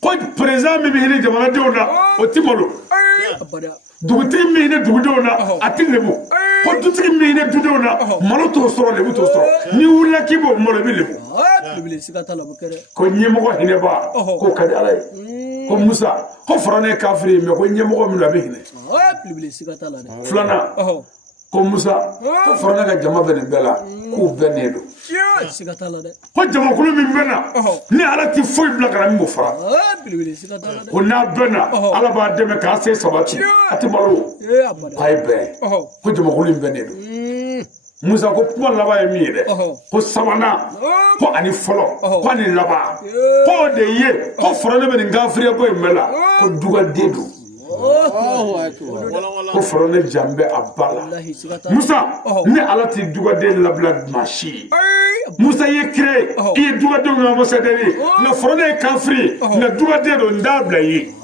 ko président min bɛ hinɛ jamanadenw na o ti malo dugutigi min hinɛ dugudenw na a ti lebu ko dutigi min hinɛ dudenw na malo t'o sɔrɔ lebu t'o sɔrɔ ni wulila k'i b'o malo i bɛ lebu ko ɲɛmɔgɔ hinɛba k'o ka di ala ye ko Musa ko Firawuna ye kafiri ye mais ko ɲɛmɔgɔ min a bɛ hinɛ filanan ko Musa ko Firawuna ka jama bɛ nin bɛɛ la k'u bɛɛ ne don ko jamakulu min bɛ na ni ala ti foyi bila kana min b'o fara ko n'a bɛɛ na ala b'a dɛmɛ k'a se sabati a ti malo k'a ye bɛɛ ko jamakulu in bɛɛ ne don Musa ko kuma laban ye min ye dɛ ko 3nan ko ani fɔlɔ ko ani laban ko de ye ko Firawuna bɛ nin kafiriya bɔ in bɛɛ la ko dugaden don ko Firawuna jan bɛ a ba la Musa ni ala ti dugaden labila maa si ye Musa ye kire i ye dugadenw ka ambassadeur ye nka Firawuna ye kafiri nka dugaden don n t'a bila i ye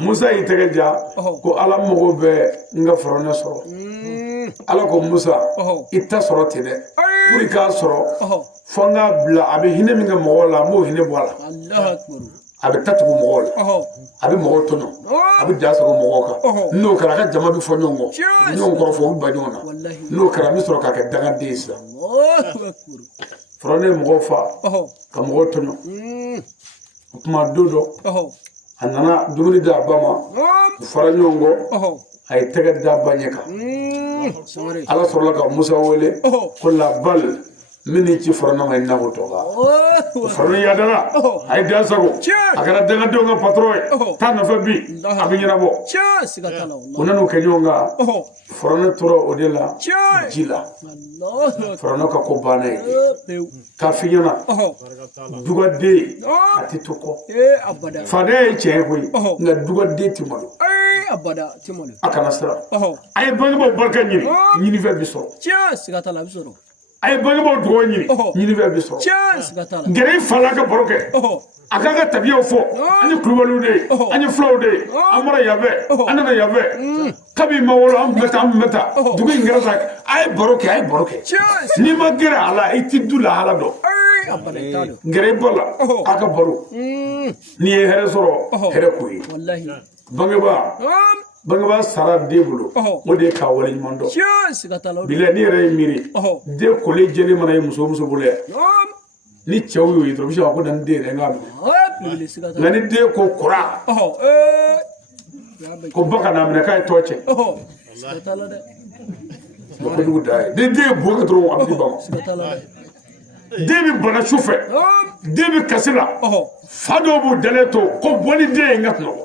Musa y'i tɛgɛ ja ko ala mago bɛ n ka Firawuna sɔrɔ ala ko Musa i ta sɔrɔ ten dɛ pour i k'a sɔrɔ fo n k'a bila a bɛ hinɛ min kɛ mɔgɔw la n b'o hinɛ bɔ a la a bɛ tatugu mɔgɔw la a bɛ mɔgɔw tɔɲɔ a bɛ ja sago mɔgɔw kan n'o kɛra a ka jama bɛ fɔ ɲɔgɔn kɔ ɲɔgɔn kɔrɔ fɔ u ba ɲɔgɔn na n'o kɛra n bɛ sɔrɔ k'a kɛ dangaden ye sisan Firawuna ye mɔgɔw fa ka mɔgɔw tɔɲɔ o tuma don dɔ a nana dumuni di a ba ma u fara ɲɔgɔn kɔ a ye tɛgɛ da ba ɲɛ kan ala sɔrɔla ka Musa wele ko labal min ci Firawuna ma i nakɔ tɔga Firawuna yadara a ye da sago a kɛra dangadenw ka patron ye taa nɔfɛ bi a bɛ ɲɛnabɔ u nan'u kɛ ɲɔgɔn kan Firawuna tora o de la ji la Firawuna ka ko banna ye k'a f'i ɲɛna dugaden a tɛ to kɔ fadenya ye tiɲɛ ye koyi nka dugaden tɛ malo a kana siran a ye bangebaaw barika ɲini ɲinifɛn bi sɔrɔ a ye bangebaaw dugawu ɲini ɲinifɛn bi sɔrɔ gɛrɛ i fa la ka baro kɛ a k'a ka tabiyaw fɔ an ye kulubaliw de ye an ye fulaw de ye an bɔra yan fɛ an nana yan fɛ kabi ma wolo an tun bɛ taa dugu in kɛra sa a ye baro kɛ n'i ma gɛrɛ a la i ti du lahala dɔn gɛrɛ i ba la a ka baro n'i ye hɛrɛ sɔrɔ hɛrɛ k'o ye bangebaa sara den bolo o de ye k'a wale ɲuman dɔn bila ni yɛrɛ ye miiri den kolen jɛlen mana ye muso bolo yan ni cɛw y'o ye dɔrɔn bi se ko na ni den yɛrɛ n k'a minɛ nka ni den ko kora ko ba ka n'a minɛ k'a ye tɔ cɛ kojugu da ye ni den ye bo kɛ dɔrɔn a bɛ di ba ma den bɛ bana su fɛ den bɛ kasi la fa dɔw b'u dalen to ko bɔ ni den ye n ka sunɔgɔ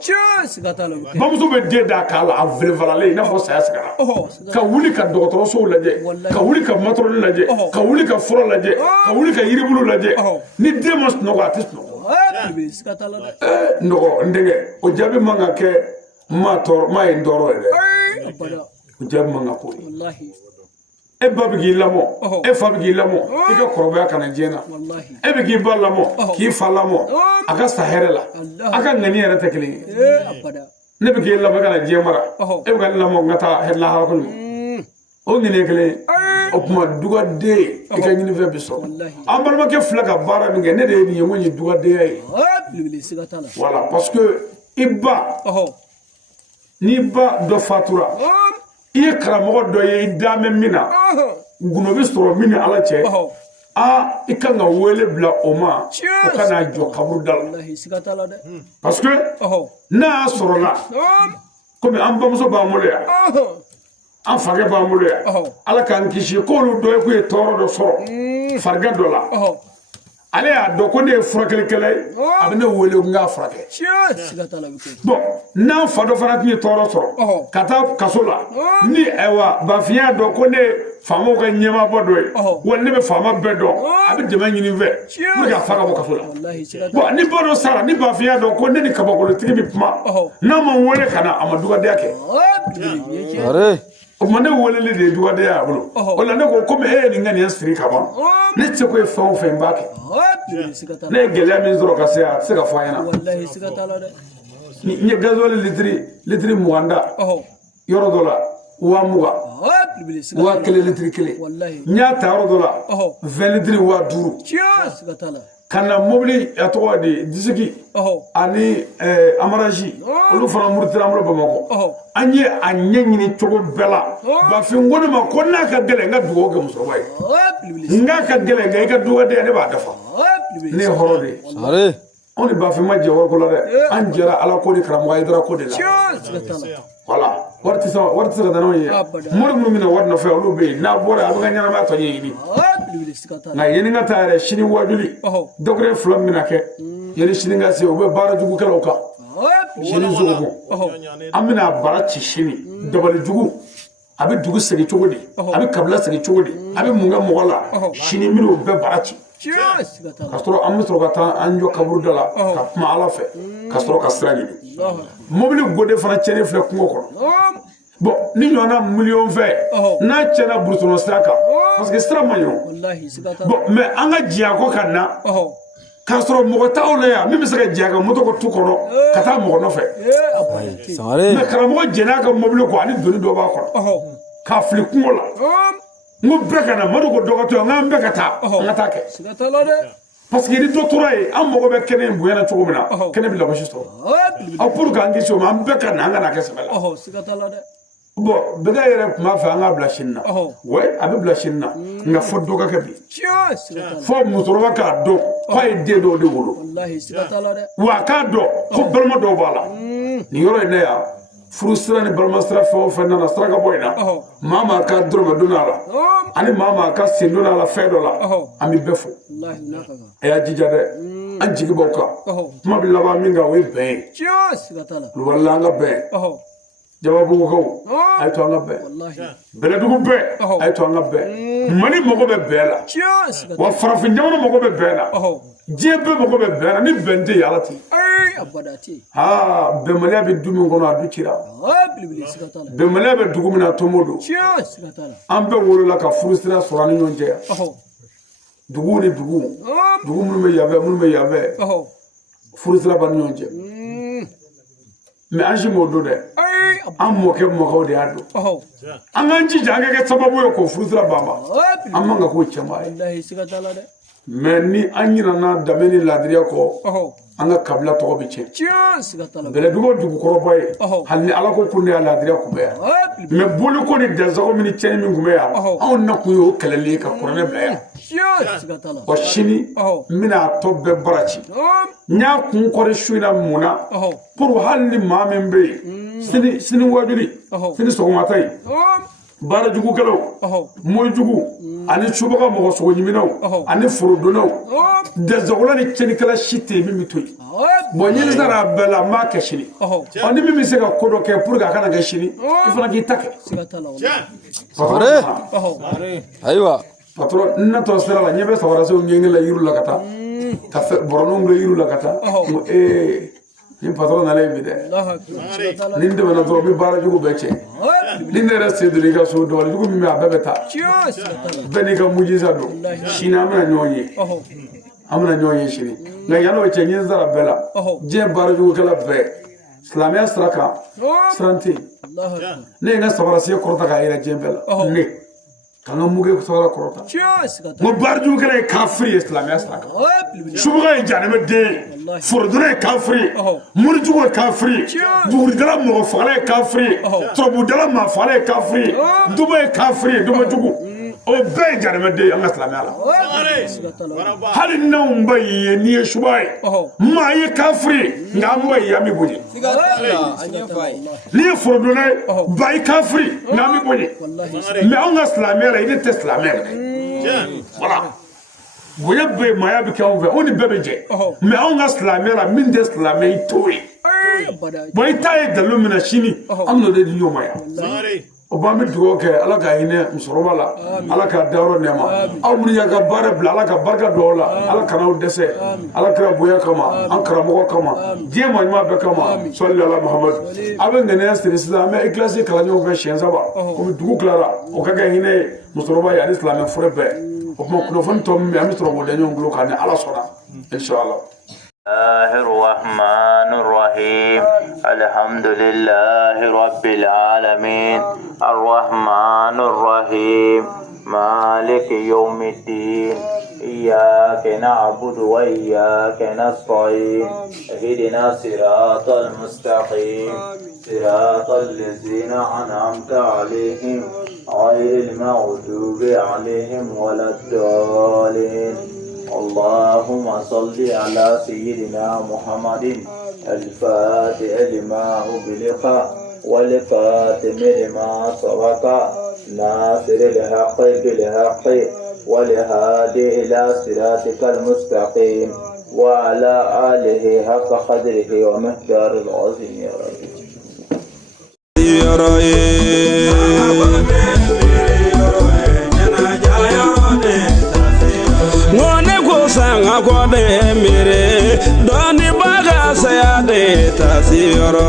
bamuso bɛ den d'a kan a velefalalen i n'a fɔ saya sigara ka wuli ka dɔgɔtɔrɔsow lajɛ ka wuli ka matɔrɔni lajɛ ka wuli ka fura lajɛ ka wuli ka yiribulu lajɛ ni den ma sunɔgɔ a tɛ sunɔgɔ nɔgɔ n denkɛ o jaabi man ka kɛ maa ye n tɔɔrɔ ye dɛ o jaabi man ka k'o ye e ba bɛ k'i lamɔ e fa bɛ k'i lamɔ i ka kɔrɔbaya kana diɲɛ na e bɛ k'i ba lamɔ k'i fa lamɔ a ka sa hɛrɛ la a ka ŋani yɛrɛ tɛ kelen ye ne bɛ k'i lamɔ kana diɲɛ mara e bɛ ka ne lamɔ n ka taa lahara kɔnɔ o ŋani ye kelen ye o tuma dugaden i ka ɲinifɛn bɛ sɔrɔ an balimakɛ filɛ ka baara min kɛ ne de ye nin ye n ko nin ye dugadenya ye voilà parce que i ba n'i ba dɔ fatura i ye karamɔgɔ dɔ ye i da mɛn min na gundo bɛ sɔrɔ min ni ala cɛ i kan ka wele bila o ma o ka n'a jɔ kaburu da la parce que n'a y'a sɔrɔ la komi an bamuso b'an bolo yan an fakɛ b'an bolo yan ala k'an kisi k'olu dɔ ye k'u ye tɔɔrɔ dɔ sɔrɔ farigan dɔ la ale y'a dɔn ko ne ye furakɛlikɛla ye a bɛ ne wele ko n k'a furakɛ bon n'an fa dɔ fana tun ye tɔɔrɔ sɔrɔ ka taa kaso la ni ayiwa bafin y'a dɔn ko ne ye faamaw ka ɲɛmaabɔ dɔ ye wa ne bɛ faama bɛɛ dɔn a bɛ dɛmɛ ɲini n fɛ pour que a fa ka bɔ kaso la bon ni ba dɔ sara ni bafin y'a dɔn ko ne ni kabakolotigi bɛ kuma n'a ma n wele ka na a ma dugawudenya kɛ o tuma ne weleli de ye dugawudenya y'a bolo o la ne ko komi e ye nin ŋaniya siri ka ban ne tɛ se ko ye fɛn o fɛn n b'a kɛ ne ye gɛlɛya min sɔrɔ ka se a tɛ se ka fɔ a ɲɛna n ye gasoil litiri 20 da yɔrɔ dɔ la 20,000 1 litiri 1 n y'a ta yɔrɔ dɔ la 20 litiri 5,000 ka na mobili a tɔgɔ de disiki ani amaraji olu fana murutira an bolo Bamakɔ an ye a ɲɛ ɲini cogo bɛɛ la bafin ko ne ma ko n'a ka gɛlɛn n ka dugawu kɛ musokɔrɔba ye n'a ka gɛlɛn nka i ka dugawudenya ne b'a dafa ne ye hɔrɔn de ye anw ni bafin ma jɛ wariko la dɛ an jɛra ala ko ni karamɔgɔ Hayidara ko de la voilà wari tɛ se ka taa n'anw ye mori minnu bɛna wari nɔfɛ olu bɛ yen n'a bɔra a bɛ ka ɲɛnamaya tɔ ɲɛɲini nka yanni n ka taa yɛrɛ sini wajuli dɔgɔkun 2 min bɛna kɛ yanni sini ka se u bɛ baara jugukɛlaw kan sini zogo an bɛna bara ci sini dabali jugu a bɛ dugu segin cogo di a bɛ kabila segin cogo di a bɛ mun kɛ mɔgɔ la sini minnu u bɛɛ bara ci ka sɔrɔ an bɛ sɔrɔ ka taa an jɔ kaburu da la ka kuma ala fɛ ka sɔrɔ ka sira ɲini mobili gode fana cɛnni filɛ kungo kɔnɔ bon ni ɲɔgɔnna miliyɔn fɛ n'a cɛnna burusɔnɔ sira kan parce que sira man ɲi bon mais an ka diɲɛ kɔ ka na k'a sɔrɔ mɔgɔ t'aw la yan min bɛ se ka diɲɛ ka moto ko tu kɔnɔ ka taa mɔgɔ nɔfɛ mais karamɔgɔ jɛn'a ka mobili kɔ ani doni dɔ b'a kɔnɔ k'a fili kungo la n ko bɛɛ ka na Madu ko dɔgɔtɔ n k'an bɛɛ ka taa an ka taa kɛ parce que ni dɔ tora yen an mago bɛ kɛnɛ in bonyana cogo min na kɛnɛ bɛ lagosi sɔrɔ aw pour que an kisi o ma an bɛɛ ka na an ka na kɛ sɛbɛ la bon bɛɛ yɛrɛ tun b'a fɛ an ka bila sini na oui a bɛ bila sini na nka fo dɔ ka kɛ bi fo musokɔrɔba k'a dɔn k'a ye den dɔw de wolo wa a k'a dɔn ko balima dɔw b'a la nin yɔrɔ in ne yan furu sira ni balima sira fɛn o fɛn nana saraka bɔ in na maa maa ka dɔrɔmɛ don a la ani maa maa ka sen don a la fɛn dɔ la an bɛ bɛɛ fo a y'a jija dɛ an jigi b'aw kan kuma bɛ laban min kan o ye bɛn ye wala an ka bɛn jababugukaw a ye to an ka bɛn bɛlɛdugu bɛɛ a ye to an ka bɛn Mali mago bɛ bɛn la wa farafin jamana mago bɛ bɛn la diɲɛ bɛɛ mago bɛ bɛn la ni bɛn tɛ yen ala tɛ bɛnbaliya bɛ du min kɔnɔ a du cira bɛnbaliya bɛ dugu min na tomo don an bɛɛ wolola ka furu sira sɔrɔ an ni ɲɔgɔn cɛ yan dugu ni dugu minnu bɛ yan fɛ minnu bɛ yan fɛ furu sira b'an ni ɲɔgɔn cɛ mais an si m'o don dɛ an mɔkɛ mɔkɛw de y'a dɔn an k'an jija an ka kɛ sababu ye k'o furu sira ban ma an man ka k'o cɛman ye mais ni an ɲinana danbe ni laadiriya kɔ an ka kabila tɔgɔ bɛ tiɲɛ bɛlɛdugu dugukɔrɔba ye hali ni ala ko ko ne y'a laadiriya kun bɛ yan mais boli ko ni dansago min ni tiɲɛni min kun bɛ yan anw na kun ye o kɛlɛli ye ka kuranɛ bila yan wa sini n bɛna a tɔ bɛɛ bara ci n y'a kun kɔri su in na mun na pour hali ni maa min bɛ yen sini wajuli sini sɔgɔmata ye baara jugukɛlaw mɔjugu ani subaga mɔgɔ sogo ɲiminaw ani forodonnaw dɛsɛgɔla ni cɛnikɛla si tɛ yen min bɛ to yen bon ɲini sara bɛɛ la n b'a kɛ sini ni min bɛ se ka ko dɔ kɛ pour que a kana kɛ sini i fana k'i ta kɛ ayiwa patron n natɔ sira la ɲɛ bɛ samarasew ɲɛngɛ la yiriw la ka taa ka bɔrɔnɛw bila yiriw la ka taa n ko ni patron nalen bi dɛ ni n dɛmɛna dɔrɔn n bɛ baara jugu bɛɛ cɛ ni ne yɛrɛ sen donna i ka so dabali jugu min bɛ a bɛɛ bɛ taa bɛɛ n'i ka mujisa don sini an bɛna ɲɔgɔn ye sini nka yan'o cɛ n ye n sara bɛɛ la diɲɛ baara jugukɛla bɛɛ silamɛya sira kan siran tɛ yen ne ye n ka samarasen kɔrɔta k'a yɛrɛ diɲɛ bɛɛ la ne ka n ka muge sabara kɔrɔta n ko baara jugukɛla ye kafiri ye silamɛya sira kan subaga ye janɛmɛ den ye forodonna ye kafiri ye morijugu ye kafiri ye buguridala mɔgɔ fagala ye kafiri ye turabudala maa fagala ye kafiri ye duba ye kafiri ye dubajugu o bɛɛ ye janɛmɛ den ye an ka silamɛya la hali n'anw ba y'i ye n'i ye suba ye maa ye kafiri ye nka an ba ye an bɛ bonya n'i ye forodonna ye ba ye kafiri nka an bɛ bonya mais anw ka silamɛya la i ne tɛ silamɛya la voilà boya be maya be kan ve oni bebe je mais on ga slamera min des slamé toy boy tay de lumina shini amno de dinyo maya obama dugo ke ala ka hine musoroba la ala ka dawro nema aw mun ya ga bare bla ala ka barka do la ala kana dese ala ka boya kama an kara mo kama je mo ma be kama sallallahu muhammad aben ngene islam e classe kala nyo ga shen saba ko dugo klara o ka ga hine musoroba ya islam frebe o mo kuno fon to mi am musoroba de nyo nglo kan ala sona inshallah الرحمن الرحيم الحمد لله رب العالمين الرحمن الرحيم مالك يوم الدين إياك نعبد وإياك نستعين اهدنا الصراط المستقيم صراط الذين أنعمت عليهم غير المغضوب عليهم ولا الضالين اللهم صل على سيدنا محمد الفاتح لما أغلق والخاتم لما سبق ناصر الحق بالحق والهادي إلى صراطك المستقيم وعلى آله حق قدره ومقدار العظيم يا رب Sanga kwa de mere doni baga saya de tasiro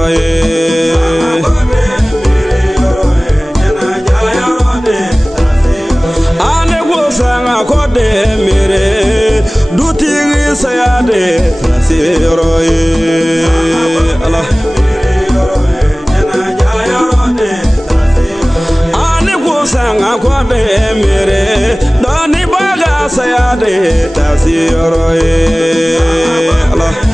ane go sanga kwa de mere dutiri saya de tasiro Allah ane go sanga kwa de mere doni baga saya de tasiro Allah